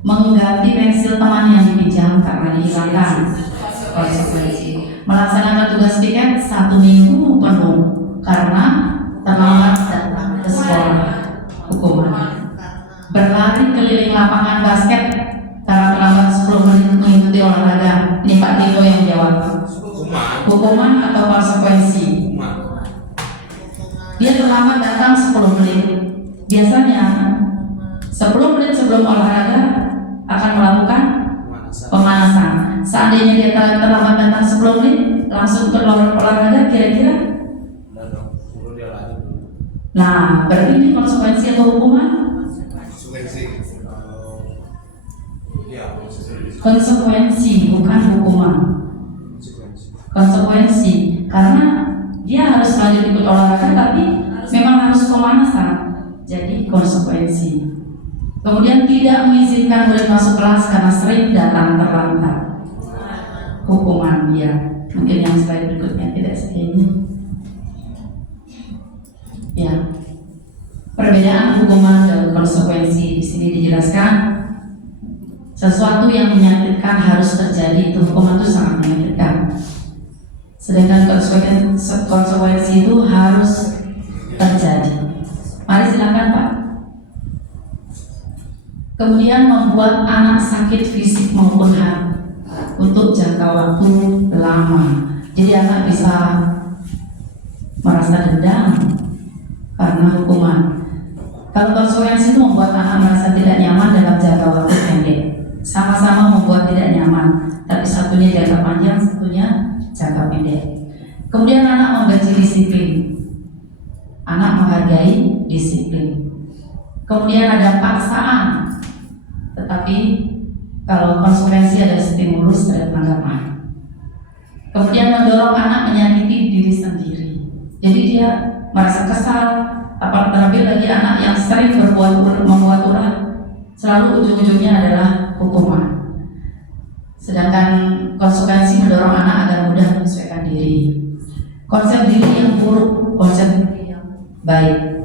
Mengganti pensil teman yang dipinjam karena dihilangkan. Konsekuensi. Melaksanakan tugas piket 1 minggu penuh karena terlambat datang ke sekolah. Hukuman. Berlari keliling lapangan basket karena terlambat 10 menit mengikuti olahraga. Ini Pak Tito yang jawab. Hukuman atau konsekuensi? Dia terlambat datang 10 menit. Biasanya 10 menit sebelum olahraga akan melakukan pemanasan. Seandainya dia terlambat datang 10 menit langsung ke olahraga, kira-kira suruh dia lanjut dulu. Nah, berarti ini konsekuensi atau hukuman? Konsekuensi. Ya, Konsekuensi, bukan hukuman. Konsekuensi, karena dia harus lanjut ikut olahraga tapi memang harus pemanasan. Jadi konsekuensi. Kemudian tidak mengizinkan murid masuk kelas karena sering datang terlambat. Hukuman dia. Mungkin yang slide berikutnya tidak segini. Ya. Perbedaan hukuman dan konsekuensi di sini dijelaskan. Sesuatu yang menyakitkan harus terjadi, itu hukuman itu sangat menyakitkan. Sedangkan konsekuensi itu harus terjadi. Mari silakan Pak. Kemudian membuat anak sakit fisik maupun hati untuk jangka waktu lama. Jadi anak bisa merasa dendam karena hukuman. Kalau konsekuensi itu membuat anak merasa tidak nyaman dalam jangka waktu pendek. Sama-sama membuat tidak nyaman, tapi satunya jangka panjang, satunya jangka pendek. Kemudian anak membenci disiplin. Anak menghargai disiplin. Kemudian ada paksaan. Tetapi kalau konsekuensi ada stimulus, ada tanggapan. Kemudian mendorong anak menyakiti diri sendiri. Jadi dia merasa kesal, terlebih bagi anak yang sering membuat ulah, selalu ujung-ujungnya adalah hukuman. Sedangkan konsekuensi mendorong anak agar mudah menyesuaikan diri. Konsep diri yang buruk, konsep diri yang baik.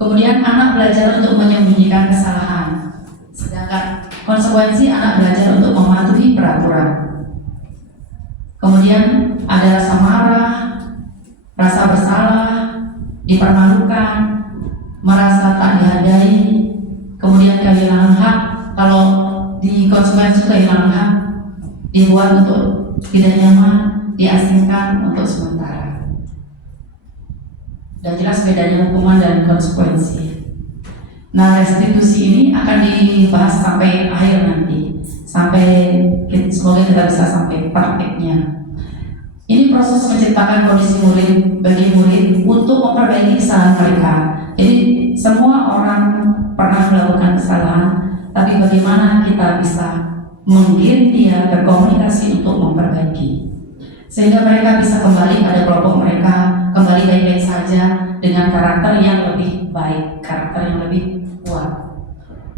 Kemudian anak belajar untuk menyembunyikan kesalahan. Sedangkan konsekuensi anak belajar untuk mematuhi peraturan. Kemudian ada rasa marah, rasa bersalah, dipermalukan, merasa tak dihargai, kemudian kehilangan hak. Kalau di konsekuensi kehilangan hak, dibuat untuk tidak nyaman, diasingkan untuk sementara. Dan jelas bedanya hukuman dan konsekuensi. Nah, restitusi ini akan dibahas sampai akhir nanti, sampai semoga kita bisa sampai prakteknya. Ini proses menciptakan kondisi murid bagi murid untuk memperbaiki kesalahan mereka. Jadi semua orang pernah melakukan kesalahan, tapi bagaimana kita bisa menggiring dia berkomunikasi untuk memperbaiki, sehingga mereka bisa kembali pada kelompok mereka, kembali baik-baik saja dengan karakter yang lebih baik, karakter yang lebih kuat.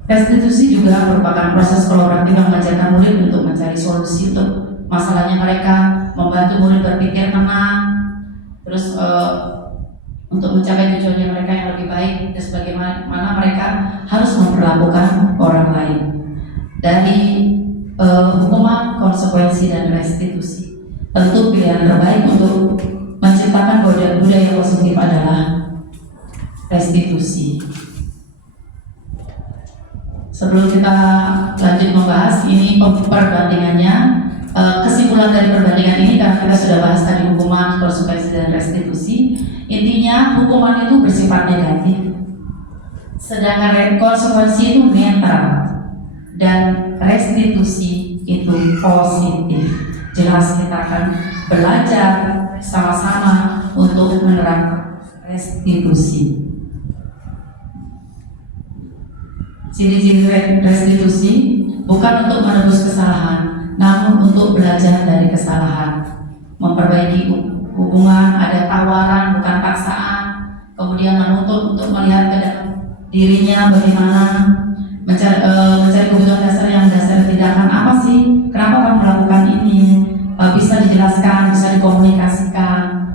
Restitusi juga merupakan proses kolaboratif yang mengajarkan murid untuk mencari solusi untuk masalahnya mereka, membantu murid berpikir tenang, terus untuk mencapai tujuannya mereka yang lebih baik, dan sebagaimana mereka harus memperlakukan orang lain. Dari hukuman, konsekuensi, dan restitusi, tentu pilihan terbaik untuk menciptakan budaya positif adalah restitusi. Sebelum kita lanjut membahas ini perbandingannya, kesimpulan dari perbandingan ini, karena kita sudah bahas tadi hukuman, konsekuensi, dan restitusi. Intinya hukuman itu bersifat negatif, sedangkan konsekuensi itu netral, dan restitusi itu positif. Jelas kita akan belajar sama-sama untuk menerapkan restitusi. Ciri-ciri restitusi bukan untuk menebus kesalahan, namun untuk belajar dari kesalahan, memperbaiki hubungan, ada tawaran bukan paksaan, kemudian menuntut untuk melihat ke dalam dirinya bagaimana, mencari kebutuhan dasar yang dasar tindakan apa sih, kenapa kamu melakukan ini, bisa dijelaskan, bisa dikomunikasikan.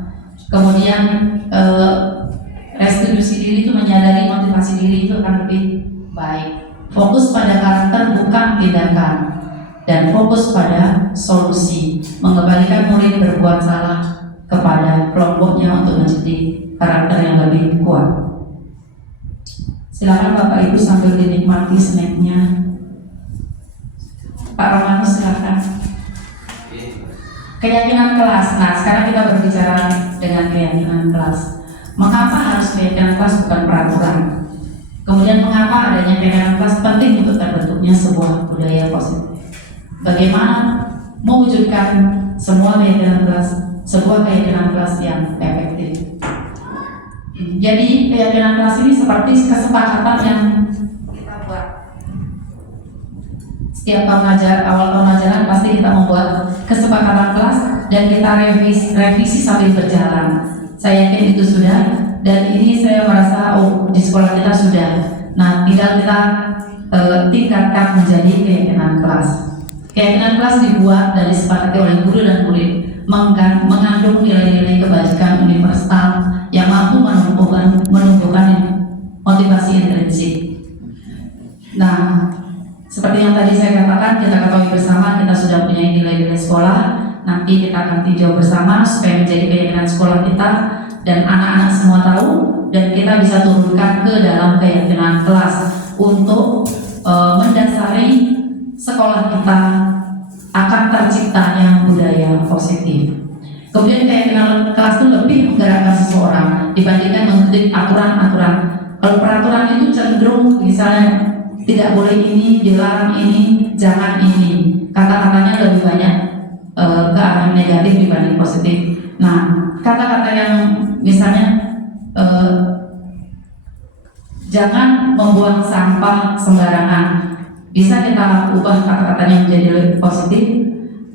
Kemudian restitusi diri itu menyadari motivasi diri itu akan lebih baik. Fokus pada karakter bukan tindakan, dan fokus pada solusi, mengembalikan murid berbuat salah kepada kelompoknya untuk menjadi karakter yang lebih kuat. Silakan Bapak Ibu sambil dinikmati snacknya. Pak Romanus silakan. Keyakinan kelas. Nah, sekarang kita berbicara dengan keyakinan kelas. Mengapa harus keyakinan kelas bukan peraturan? Kemudian mengapa adanya keyakinan kelas penting untuk terbentuknya sebuah budaya positif? Bagaimana mewujudkan semua keyakinan kelas, sebuah keyakinan kelas yang efektif? Jadi keyakinan kelas ini seperti kesepakatan yang kita buat. Setiap awal tahun ajaran pasti kita membuat kesepakatan kelas dan kita revisi sambil berjalan. Saya yakin itu sudah, dan ini saya merasa di sekolah kita sudah. Nah, tinggal kita tingkatkan menjadi keyakinan kelas. Keyakinan kelas dibuat dan disepakati oleh guru dan murid, mengandung nilai-nilai kebajikan universal yang mampu menumbuhkan motivasi intrinsik. Nah, seperti yang tadi saya katakan, kita ketahui bersama kita sudah punya nilai-nilai sekolah. Nanti kita akan tinjau bersama supaya menjadi keyakinan sekolah kita dan anak-anak semua tahu, dan kita bisa turunkan ke dalam keyakinan kelas untuk mendasari sekolah kita akan terciptanya budaya positif. Kemudian keyakinan kelas itu lebih menggerakkan seseorang dibandingkan mengikuti aturan-aturan. Kalau peraturan itu cenderung misalnya tidak boleh ini, dilarang ini, jangan ini. Kata-katanya lebih banyak ke arah negatif dibanding positif. Nah, kata-kata yang misalnya jangan membuang sampah sembarangan, bisa kita ubah kata-katanya menjadi lebih positif.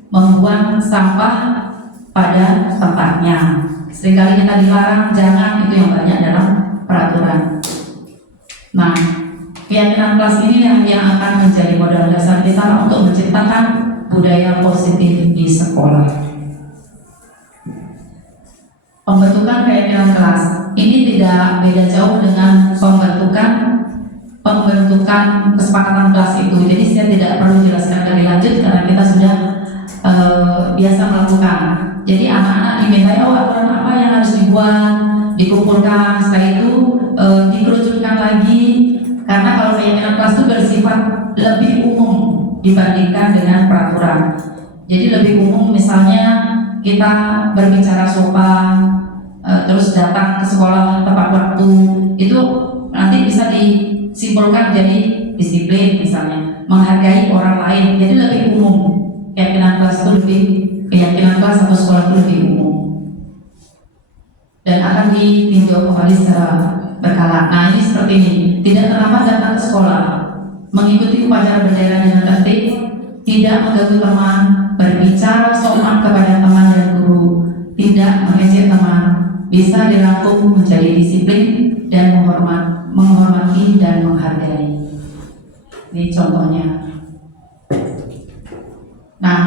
Membuang sampah pada tempatnya. Seringkali kita dilarang, jangan, itu yang banyak dalam peraturan. Nah, keyakinan kelas ini yang akan menjadi modal dasar kita untuk menciptakan budaya positif di sekolah. Pembentukan keyakinan kelas ini tidak beda jauh dengan pembentukan kesepakatan kelas itu. Jadi saya tidak perlu jelaskan lebih lanjut karena kita sudah biasa melakukan. Jadi anak-anak diminta aturan apa yang harus dibuat, dikumpulkan, setelah itu dikerucutkan lagi. Karena kalau keyakinan kelas itu bersifat lebih umum dibandingkan dengan peraturan. Jadi lebih umum, misalnya kita berbicara sopan, terus datang ke sekolah tepat waktu, itu nanti bisa disimpulkan jadi disiplin misalnya, menghargai orang lain. Jadi lebih umum. Keyakinan kelas itu keyakinan kelas atau sekolah itu lebih umum. Dan akan ditinjau kembali secara berkala. Nah, ini seperti ini. Tidak terlambat datang ke sekolah, mengikuti upacara bendera dengan tertib, tidak mengganggu teman, berbicara sopan kepada teman dan guru, tidak mengejek teman, bisa dirangkum menjadi disiplin dan menghormati dan menghargai. Ini contohnya. Nah,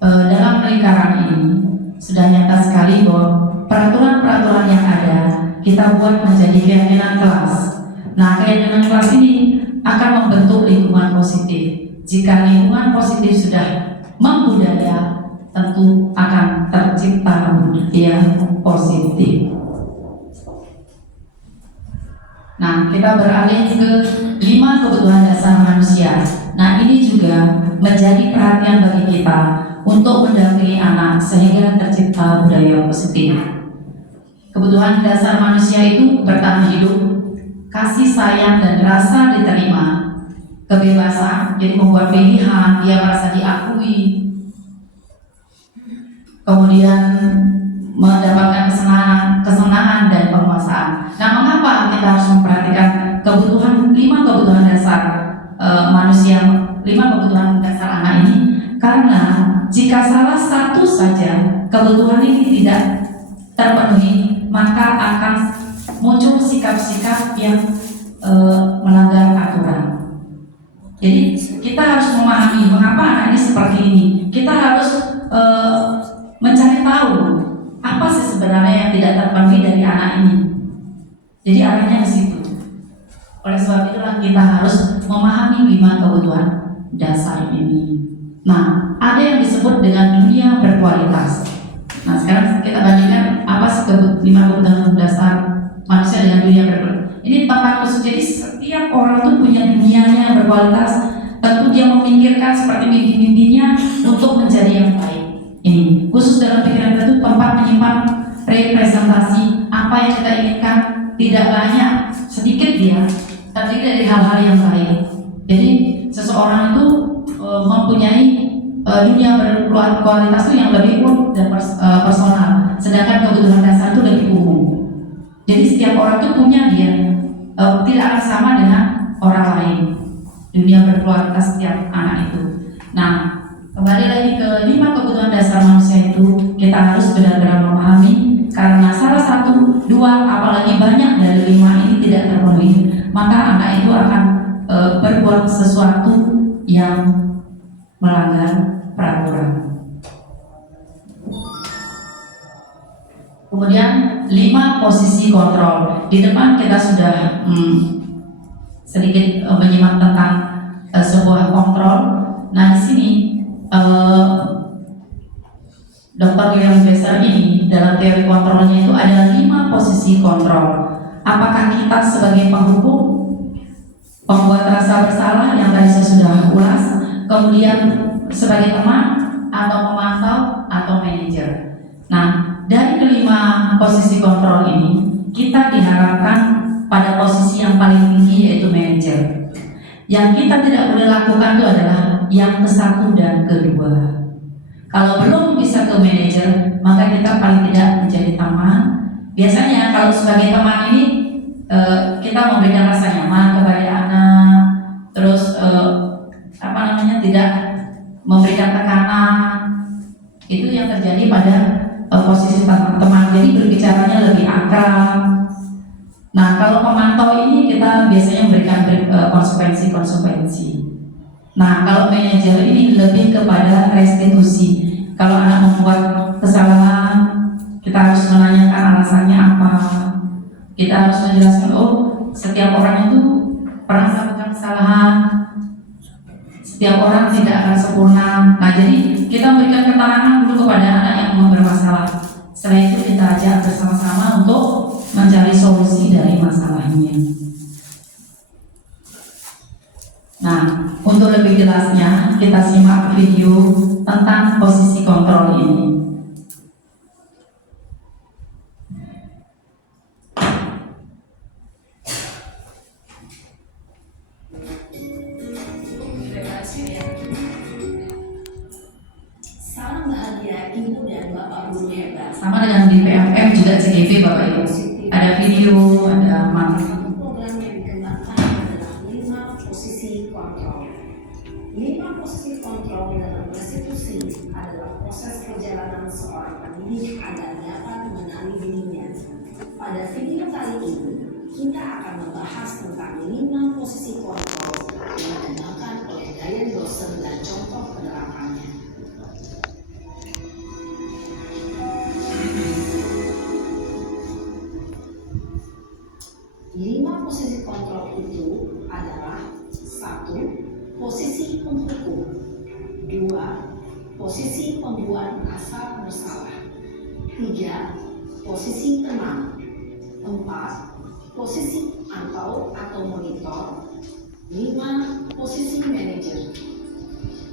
dalam lingkaran ini sudah nyata sekali bahwa peraturan-peraturan yang ada kita buat menjadi keyakinan kelas. Nah, keyakinan kelas ini akan membentuk lingkungan positif. Jika lingkungan positif sudah membudaya, tentu akan tercipta budaya positif. Nah, kita beralih ke 5 kebutuhan dasar manusia. Nah, ini juga menjadi perhatian bagi kita untuk mendampingi anak sehingga tercipta budaya positif. Kebutuhan dasar manusia itu bertahan hidup, kasih sayang dan rasa diterima, kebebasan, jadi membuat pilihan, dia merasa diakui, kemudian mendapatkan kesenangan dan penguasaan. Nah, mengapa kita harus memperhatikan 5 kebutuhan dasar manusia, 5 kebutuhan dasar anak ini? Karena jika salah satu saja kebutuhan ini tidak terpenuhi, maka akan muncul sikap-sikap yang melanggar aturan. Jadi kita harus memahami mengapa anak ini seperti ini. Kita harus mencari tahu apa sih sebenarnya yang tidak terpenuhi dari anak ini. Jadi arahnya ke situ. Oleh sebab itulah kita harus memahami 5 kebutuhan dasar ini. Nah, ada yang disebut dengan dunia berkualitas. Nah, sekarang kita bandingkan apa sih 5 kebutuhan dasar manusia dengan dunia berkualitas. Ini tempat khusus, jadi setiap orang itu punya dunianya yang berkualitas. Tentu dia memikirkan seperti mimpi-mimpinya untuk menjadi yang baik. Ini khusus dalam pikiran kita itu tempat menyimpan representasi apa yang kita inginkan. Tidak banyak, sedikit dia terdiri dari hal-hal yang baik. Jadi seseorang itu mempunyai dunia berkualitas itu yang lebih unik dan personal, sedangkan kebutuhan dasar itu lebih umum. Jadi setiap tidak akan sama dengan orang lain. Dunia berkeluarga setiap anak itu. Nah, kembali lagi ke 5 kebutuhan dasar manusia itu, kita harus benar-benar memahami, karena salah satu, 2, apalagi banyak dari 5 ini tidak terpenuhi, maka anak itu akan berbuat sesuatu yang melanggar peraturan. Kemudian 5 posisi kontrol. Di depan kita sudah sedikit menyimak tentang sebuah kontrol. Nah, di sini Dr. William Besser ini dalam teori kontrolnya itu ada 5 posisi kontrol. Apakah kita sebagai penghukum, pembuat rasa bersalah yang tadi saya sudah ulas, kemudian sebagai teman atau pemantau atau manajer. Nah, dari kelima posisi kontrol ini, kita diharapkan pada posisi yang paling tinggi, yaitu manajer. Yang kita tidak boleh lakukan itu adalah yang ke-1 dan ke-2. Kalau belum bisa ke manajer, maka kita paling tidak menjadi teman. Biasanya kalau sebagai teman ini kita memberikan rasa nyaman kepada anak, terus tidak memberikan tekanan. Itu yang terjadi pada posisi teman, jadi berbicaranya lebih akrab. Nah, kalau pemantau ini kita biasanya memberikan konsekuensi. Nah, kalau manajer ini lebih kepada restitusi. Kalau anak membuat kesalahan, kita harus menanyakan alasannya apa. Kita harus menjelaskan, setiap orang itu pernah melakukan kesalahan. Setiap orang tidak akan sempurna. Nah, jadi kita memberikan keterangan dulu kepada anak yang bermasalah. Setelah itu kita ajak bersama-sama untuk mencari solusi dari masalahnya. Nah, untuk lebih jelasnya kita simak video tentang posisi kontrol ini. Salam bahagia Ibu dan Bapak Guru hebat. Sama dengan di PFM juga CGV Bapak Ibu. Ada video, ada materi. Program yang dikembangkan adalah 5 posisi kontrol. 5 posisi kontrol dalam restitusi adalah proses perjalanan seorang pendidik agar dapat mengenali dirinya. Pada video kali ini, kita akan membahas tentang 5 posisi kontrol yang dikembangkan oleh Diane Dawson dan contoh penerapannya. 5 posisi kontrol itu adalah 1. Posisi penghukum, 2. Posisi pembuat rasa bersalah, 3. Posisi teman, 4. Posisi pantau atau monitor, 5. Posisi manajer.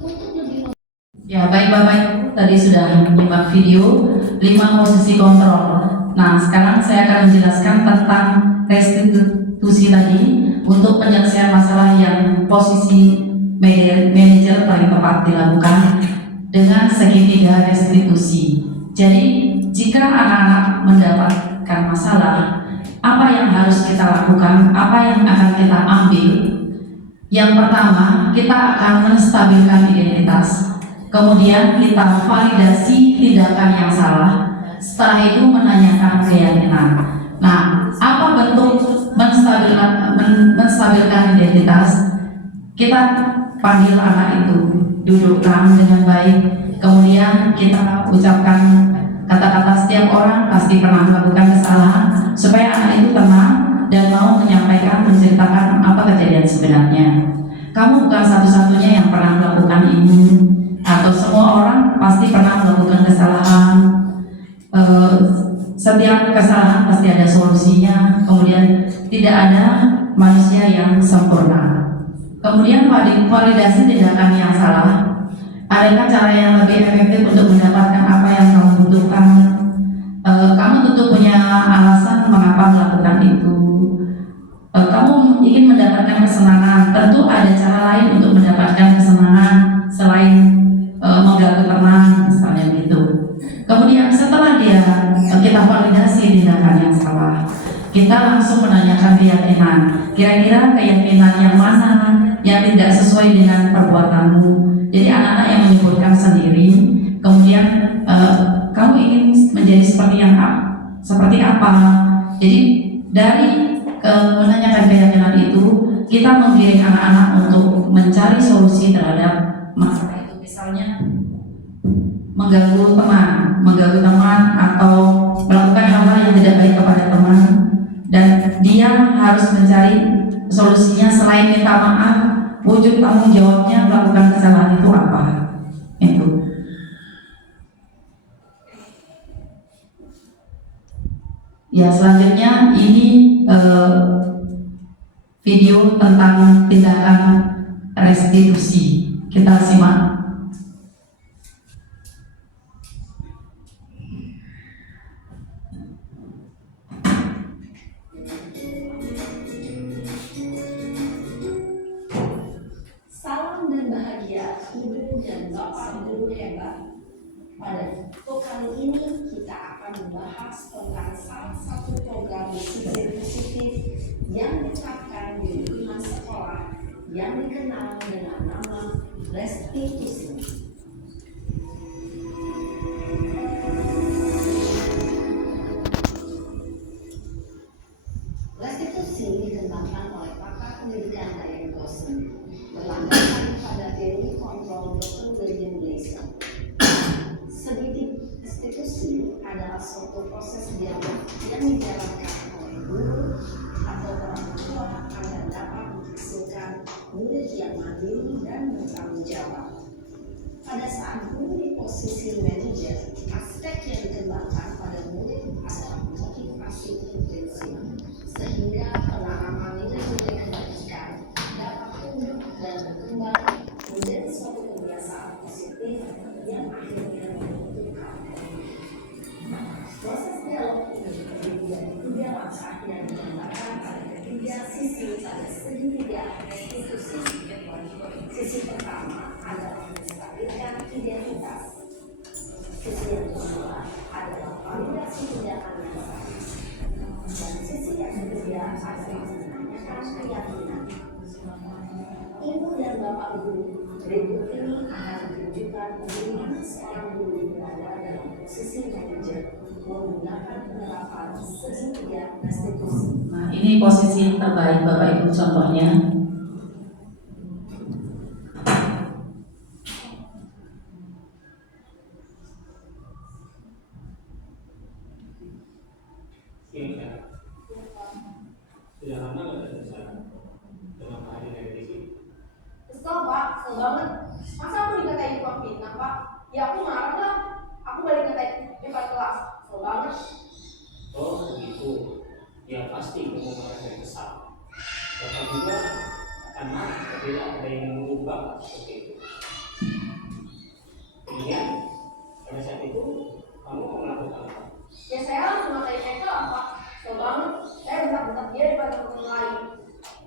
Untuk lebih Ya, baik Bapak Ibu, tadi sudah menyimak video 5 posisi kontrol. Nah, sekarang saya akan menjelaskan tentang restitusi tadi untuk penyelesaian masalah yang posisi manajer paling tepat dilakukan dengan segitiga restitusi. Jadi, jika anak-anak mendapatkan masalah, apa yang harus kita lakukan, apa yang akan kita ambil? Yang pertama, kita akan menstabilkan identitas. Kemudian kita validasi tindakan yang salah. Setelah itu menanyakan keyakinan. Nah, apa bentuk menstabilkan identitas? Kita panggil anak itu, dudukkan dengan baik. Kemudian kita ucapkan kata-kata, setiap orang pasti pernah melakukan kesalahan, supaya anak itu tenang dan mau menyampaikan, menceritakan apa kejadian sebenarnya. Kamu bukan satu-satunya yang pernah melakukan ini, atau semua orang pasti pernah melakukan kesalahan. Setiap kesalahan pasti ada solusinya. Kemudian tidak ada manusia yang sempurna. Kemudian validasi tindakan yang salah. Adakah cara yang lebih efektif untuk mendapatkan apa yang kamu butuhkan? Kamu tentu punya alasan mengapa melakukan itu. Kamu ingin mendapatkan kesenangan. Tentu ada cara lain untuk mendapatkan kesenangan selain mengganggu teman, misalnya gitu. Kemudian setelah kita validasi tindakan yang salah, kita langsung menanyakan keyakinan. Kira-kira keyakinan yang mana yang tidak sesuai dengan perbuatanmu? Jadi anak-anak yang menyebutkan sendiri, kemudian kamu ingin menjadi seperti apa? Jadi dari menanyakan keyakinan itu, kita menggiring anak-anak untuk mencari solusi terhadap masalah itu. Misalnya mengganggu teman atau melakukan hal-hal yang tidak baik kepada teman, dan dia harus mencari solusinya. Selain minta maaf, wujud tanggung jawabnya melakukan kesalahan itu apa? Itu. Ya, selanjutnya ini video tentang tindakan restitusi. Kita simak. Salam dan bahagia ibu dan bapak guru hebat. Pada foto kali ini kita akan membahas tentang salah satu program disiplin positif yang diterapkan di lingkungan sekolah yang dikenal dengan nama restitusi. Restitusi dikembangkan oleh pakar pendidikan dan dosen berlandaskan pada teori kontrol Dr. William Gleason. Sedikit restitusi adalah suatu proses dialog yang dijalankan oleh guru atau orang tua agar dapat menghasilkan murid yang mandiri dan bertanggung jawab. Pada saat guru di posisi manajer, aspek yang dikembangkan pada murid adalah motivasi intrinsik, sehingga penanaman nilai-nilai kebajikan dapat tumbuh dan berkembang menjadi suatu kebiasaan positif yang akhirnya membentukkan. Proses dialog ini terdiri dari 3 langkah yang dikembangkan pada ketiga sisi pada segitiga restitusi. Sisi pertama adalah menstabilkan identitas. Sisi yang kedua adalah validasi tindakan yang baik. Dan sisi yang ketiga adalah menanyakan keyakinan. Ibu dan bapak guru, berikut ini akan menunjukkan bagaimana seorang guru berada dalam posisi manajer menggunakan penerapan segitiga restitusi. Nah, ini posisi terbaik Bapak Ibu contohnya. Sudah lama nggak ada usaha? Kenapa ada revisi? Kesel pak, kesel banget. Masa aku dikatain kurang fitnah pak? Ya aku marah lah. Aku balik ngatain di depan kelas. Kesel banget. Oh begitu. Ya pasti kamu marah dan kesal. Bapak juga karena tidak ada yang mengubah seperti itu. Kemudian pada saat itu kamu mau melakukan apa? Ya saya langsung ngatain mereka lah pak. Kesel banget. Saya bentak-bentak dia di depan teman lain.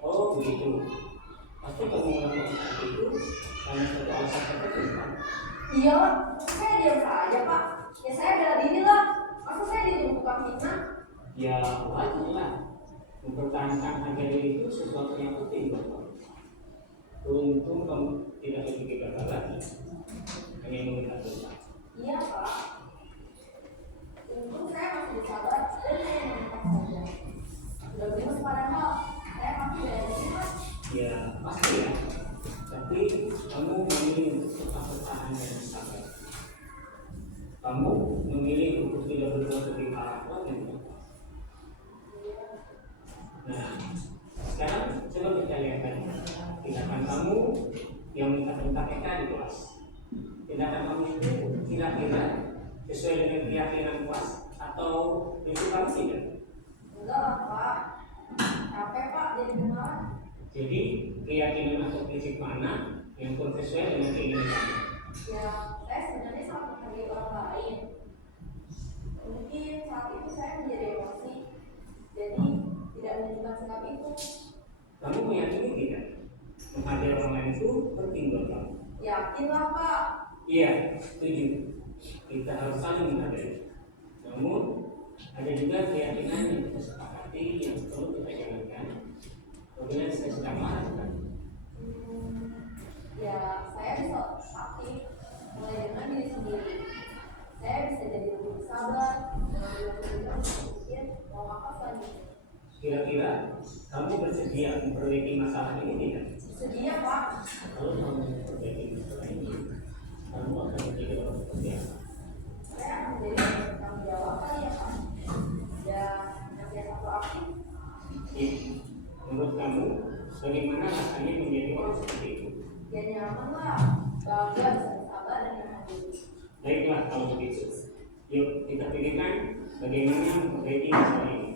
Oh begitu. Pasti kamu melakukan seperti itu karena satu alasan tertentu kan? Iya lah, saya diam saja pak. Ya saya bela diri lah. Masa saya dituduh tukang fitnah? Ya wajar lah. Mempertahankan harga diri itu sesuatu yang penting buat kamu. Untung kamu tidak lebih gagal lagi. Hanya meminta doa. Iya pak. Untung saya masih bersabar dan saya menentang saja. Sudah berumus padahal saya masih bela diri pak. Ya pasti ya. Tapi kamu memilih untuk tetap bertahan dan sabar. Kamu memilih untuk tidak berbuat lebih parah lagi. Nah, sekarang coba kita lihat tindakan kamu yang minta EK di kelas. Tindakan kamu itu kira-kira sesuai dengan keyakinan kelas atau prinsip kamu tidak? Enggak lah pak. Capek pak jadi benar. Jadi keyakinan atau prinsip mana yang sesuai dengan keinginan kamu? Ya, saya sebenarnya sangat menghargai orang lain. Mungkin saat itu saya menjadi emosi, jadi tidak menunjukkan sikap itu. Kamu meyakini tidak? Menghargai orang lain itu penting buat kamu. Yakinlah pak. Iya, setuju. Kita harus saling menghargai. Namun ada juga keyakinan yang kita sepakati hati yang perlu kita jalankan. Kemudian saya sedang melakukan. Ya, saya bisa aktif mulai dengan diri sendiri. Saya bisa jadi lebih sabar dengan berpikir berpikir mau apa selanjutnya. Kira-kira kamu bersedia memperbaiki masalah ini tidak? Sedia, Pak. Kalau kamu memperbaiki masalah ini, kamu akan menjadi orang seperti apa? Saya akan menjadi bertanggung jawab kali ya, Pak. Dan nasihat aku aktif. Menurut kamu, bagaimana rasanya menjadi orang seperti itu? Ya nyaman lah, bangga bisa bersabar dan menghadapi. Baiklah kalau begitu. Yuk kita pikirkan bagaimana memperbaiki masalah ini.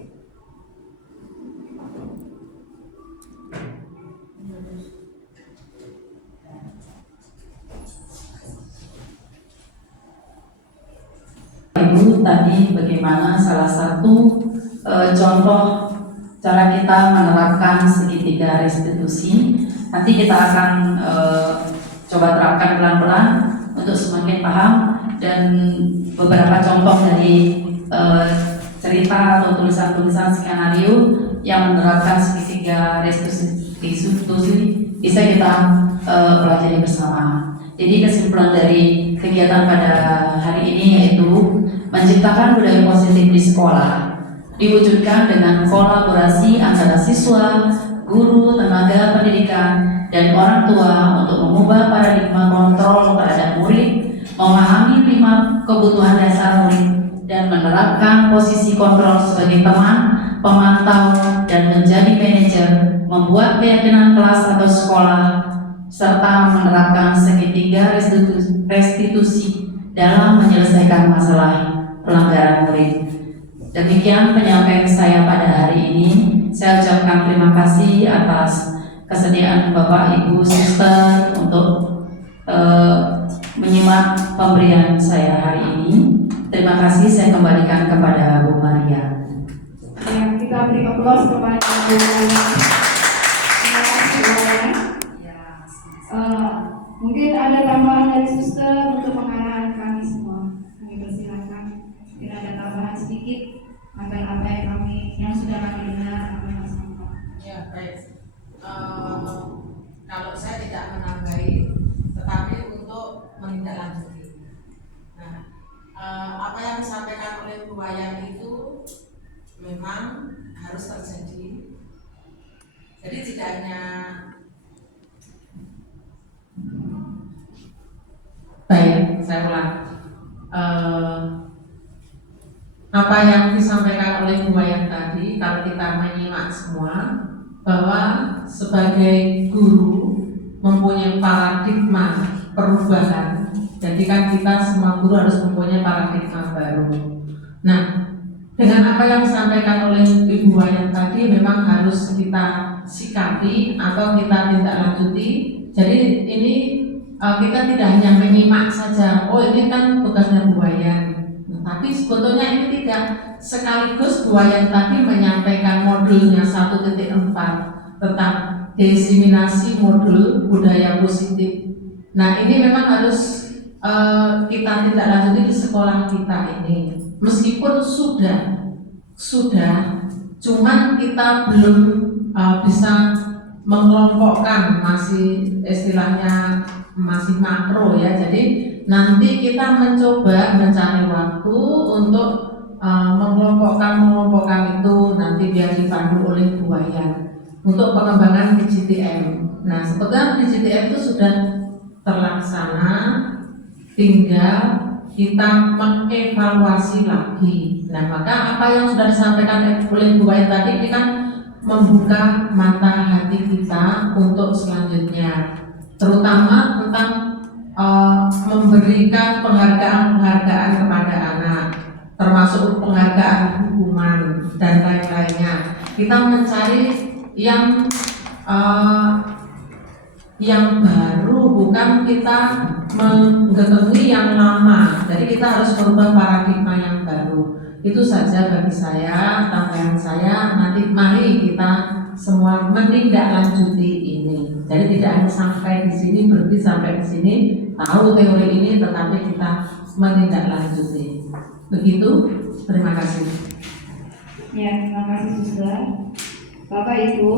Ibu tadi bagaimana salah satu contoh cara kita menerapkan segitiga restitusi. Nanti kita akan coba terapkan pelan-pelan untuk semakin paham, dan beberapa contoh dari cerita atau tulisan-tulisan skenario yang menerapkan segitiga restitusi bisa kita pelajari bersama. Jadi kesimpulan dari kegiatan pada hari ini yaitu menciptakan budaya positif di sekolah diwujudkan dengan kolaborasi antara siswa, guru, tenaga pendidikan, dan orang tua untuk mengubah paradigma kontrol terhadap murid, memahami 5 kebutuhan dasar murid, dan menerapkan posisi kontrol sebagai teman, pemantau, dan menjadi manajer, membuat keyakinan kelas atau sekolah, serta menerapkan segitiga restitusi dalam menyelesaikan masalah pelanggaran murid. Demikian penyampaian saya pada hari ini. Saya ucapkan terima kasih atas kesediaan Bapak Ibu Suster untuk menyimak pemberian saya hari ini. Terima kasih, saya kembalikan kepada Bu Maria. Ya, kita beri aplaus kepada Bu Maria. Mungkin ada tambahan dari suster untuk pengarahan kami semua. Kami persilakan. Mungkin ada tambahan sedikit agar apa yang sudah kami dengar akan disampaikan. Ya, baik. Kalau saya tidak menambahi, tetapi untuk menindaklanjuti. Nah, apa yang disampaikan oleh Bu Wayan itu memang harus terjadi. Jadi tidak hanya baik, saya ulang. Apa yang disampaikan oleh Bu Wayan tadi, kalau kita menyimak semua, bahwa sebagai guru mempunyai paradigma perubahan. Jadi kan kita semua guru harus mempunyai paradigma baru. Nah, dengan apa yang disampaikan oleh Ibu Wayan tadi memang harus kita sikapi atau kita tindak lanjuti. Jadi ini kita tidak hanya menyimak saja, oh ini kan tugasnya Bu Wayan. Tapi sebetulnya ini tidak, sekaligus Bu Wayan tadi menyampaikan modulnya 1.4 tentang diseminasi modul budaya positif. Nah ini memang harus kita tindak lanjuti di sekolah kita ini. Meskipun sudah, cuman kita belum bisa mengelompokkan, masih istilahnya masih makro ya. Jadi nanti kita mencoba mencari waktu untuk mengelompokkan itu, nanti biar dipandu oleh Bu Wayan untuk pengembangan PGTM. Nah, sebetulnya PGTM itu sudah terlaksana, tinggal kita mengevaluasi lagi. Nah, maka apa yang sudah disampaikan oleh Bu Wayan tadi ini kan membuka mata hati kita untuk selanjutnya, terutama tentang memberikan penghargaan kepada anak, termasuk penghargaan hukuman dan lain-lainnya. Kita mencari yang baru, bukan kita menggetengi yang lama. Jadi kita harus merubah paradigma yang baru. Itu saja bagi saya, tambahan saya. Nanti mari kita semua menindaklanjuti ini. Jadi tidak hanya sampai di sini, berhenti sampai di sini, tahu teori ini, tetapi kita menindaklanjuti. Begitu, terima kasih. Ya, terima kasih suster. Bapak Ibu,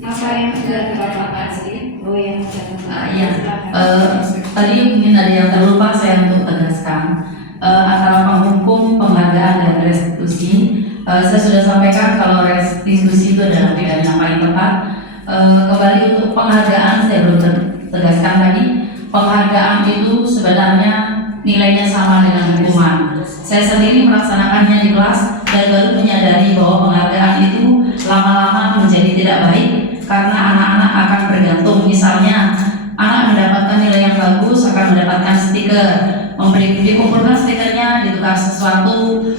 apa yang sudah Bapak kasih? Oh ya, Iya. Tadi mungkin ada yang terlupa saya untuk tegaskan antara penghukum, penghargaan, dan restitusi. Saya sudah sampaikan kalau restitusi itu adalah pilihan yang paling tepat. Kembali untuk penghargaan saya belum tegaskan tadi. Penghargaan itu sebenarnya nilainya sama dengan hukuman. Saya sendiri melaksanakannya di kelas dan baru menyadari bahwa penghargaan itu lama-lama menjadi tidak baik karena anak-anak akan bergantung. Misalnya anak mendapatkan nilai yang bagus akan mendapatkan stiker, dikumpulkan stikernya, ditukar sesuatu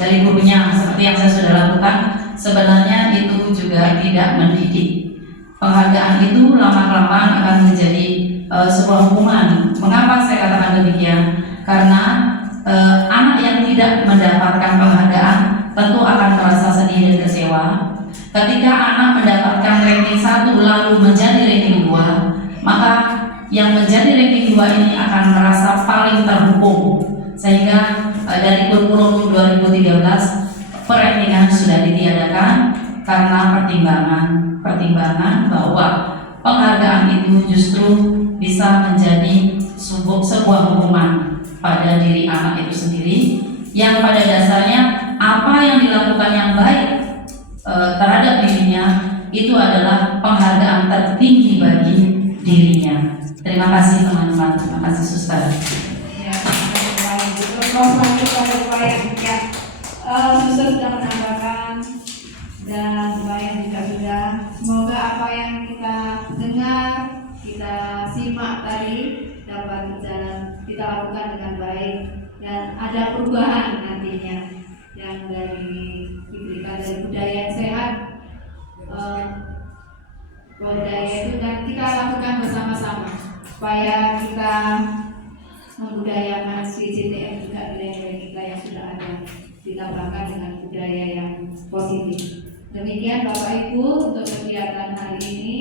dari gurunya seperti yang saya sudah lakukan. Sebenarnya itu juga tidak mendidik. Penghargaan itu lama-kelamaan akan menjadi sebuah hukuman. Mengapa saya katakan demikian? Karena anak yang tidak mendapatkan penghargaan tentu akan merasa sedih dan kecewa. Ketika anak mendapatkan ranking 1 lalu menjadi ranking 2, maka yang menjadi ranking 2 ini akan merasa paling terhukum. Sehingga dari kurikulum 2013 perankingan sudah ditiadakan karena pertimbangan bahwa penghargaan itu justru bisa menjadi sebuah hukuman pada diri anak itu sendiri, yang pada dasarnya apa yang dilakukan yang baik terhadap dirinya itu adalah penghargaan tertinggi bagi dirinya. Terima kasih teman-teman, terima kasih suster. Ya, suster sudah menambahkan dan upaya juga sudah. Semoga apa yang kita dengar, kita simak tadi dapat kita lakukan dengan baik dan ada perubahan nantinya yang diberikan dari budaya yang sehat. Budaya itu dan kita lakukan bersama-sama supaya kita membudayakan CCTM juga nilai-nilai kita yang sudah ada, ditambahkan dengan budaya yang positif. Demikian Bapak Ibu untuk kegiatan hari ini,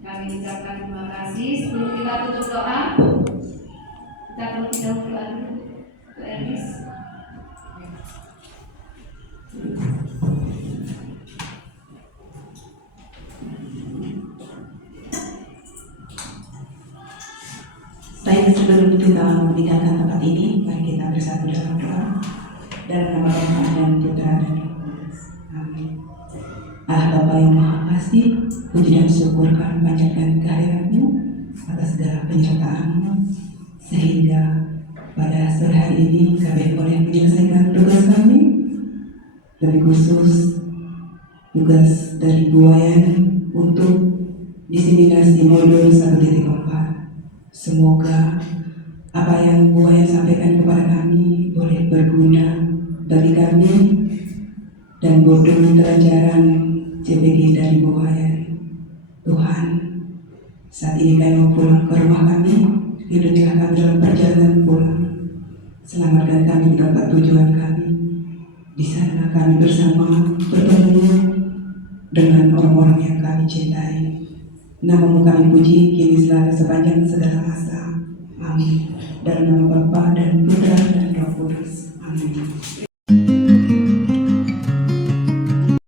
kami ucapkan terima kasih. Sebelum kita tutup doa, kita terlebih dahulu doa dulu. Elis. Baik, sebelum kita meninggalkan tempat ini, mari kita bersatu dalam doa. Dalam nama Bapa dan Putra dan Roh Kudus. Amin. Allah Bapa yang Maha Kasih, puji dan syukur kami panjatkan kehadiran-Mu atas segala penyertaan-Mu, sehingga pada sore hari ini kami boleh menyelesaikan tugas kami, lebih khusus tugas dari Buayan untuk diseminasi modul 1.4. Semoga apa yang Buayan sampaikan kepada kami boleh berguna bagi kami dan modul pelajaran CPG dari Buayan. Tuhan, saat ini kami mau pulang ke rumah kami, lindungilah kami dalam perjalanan pulang. Selamatkan kami di tempat tujuan kami. Di sana kami bersama bertemu dengan orang-orang yang kami cintai. Namamu kami puji kini selalu sepanjang segala masa. Amin. Dalam nama Bapa dan Putra dan Roh Kudus. Amin.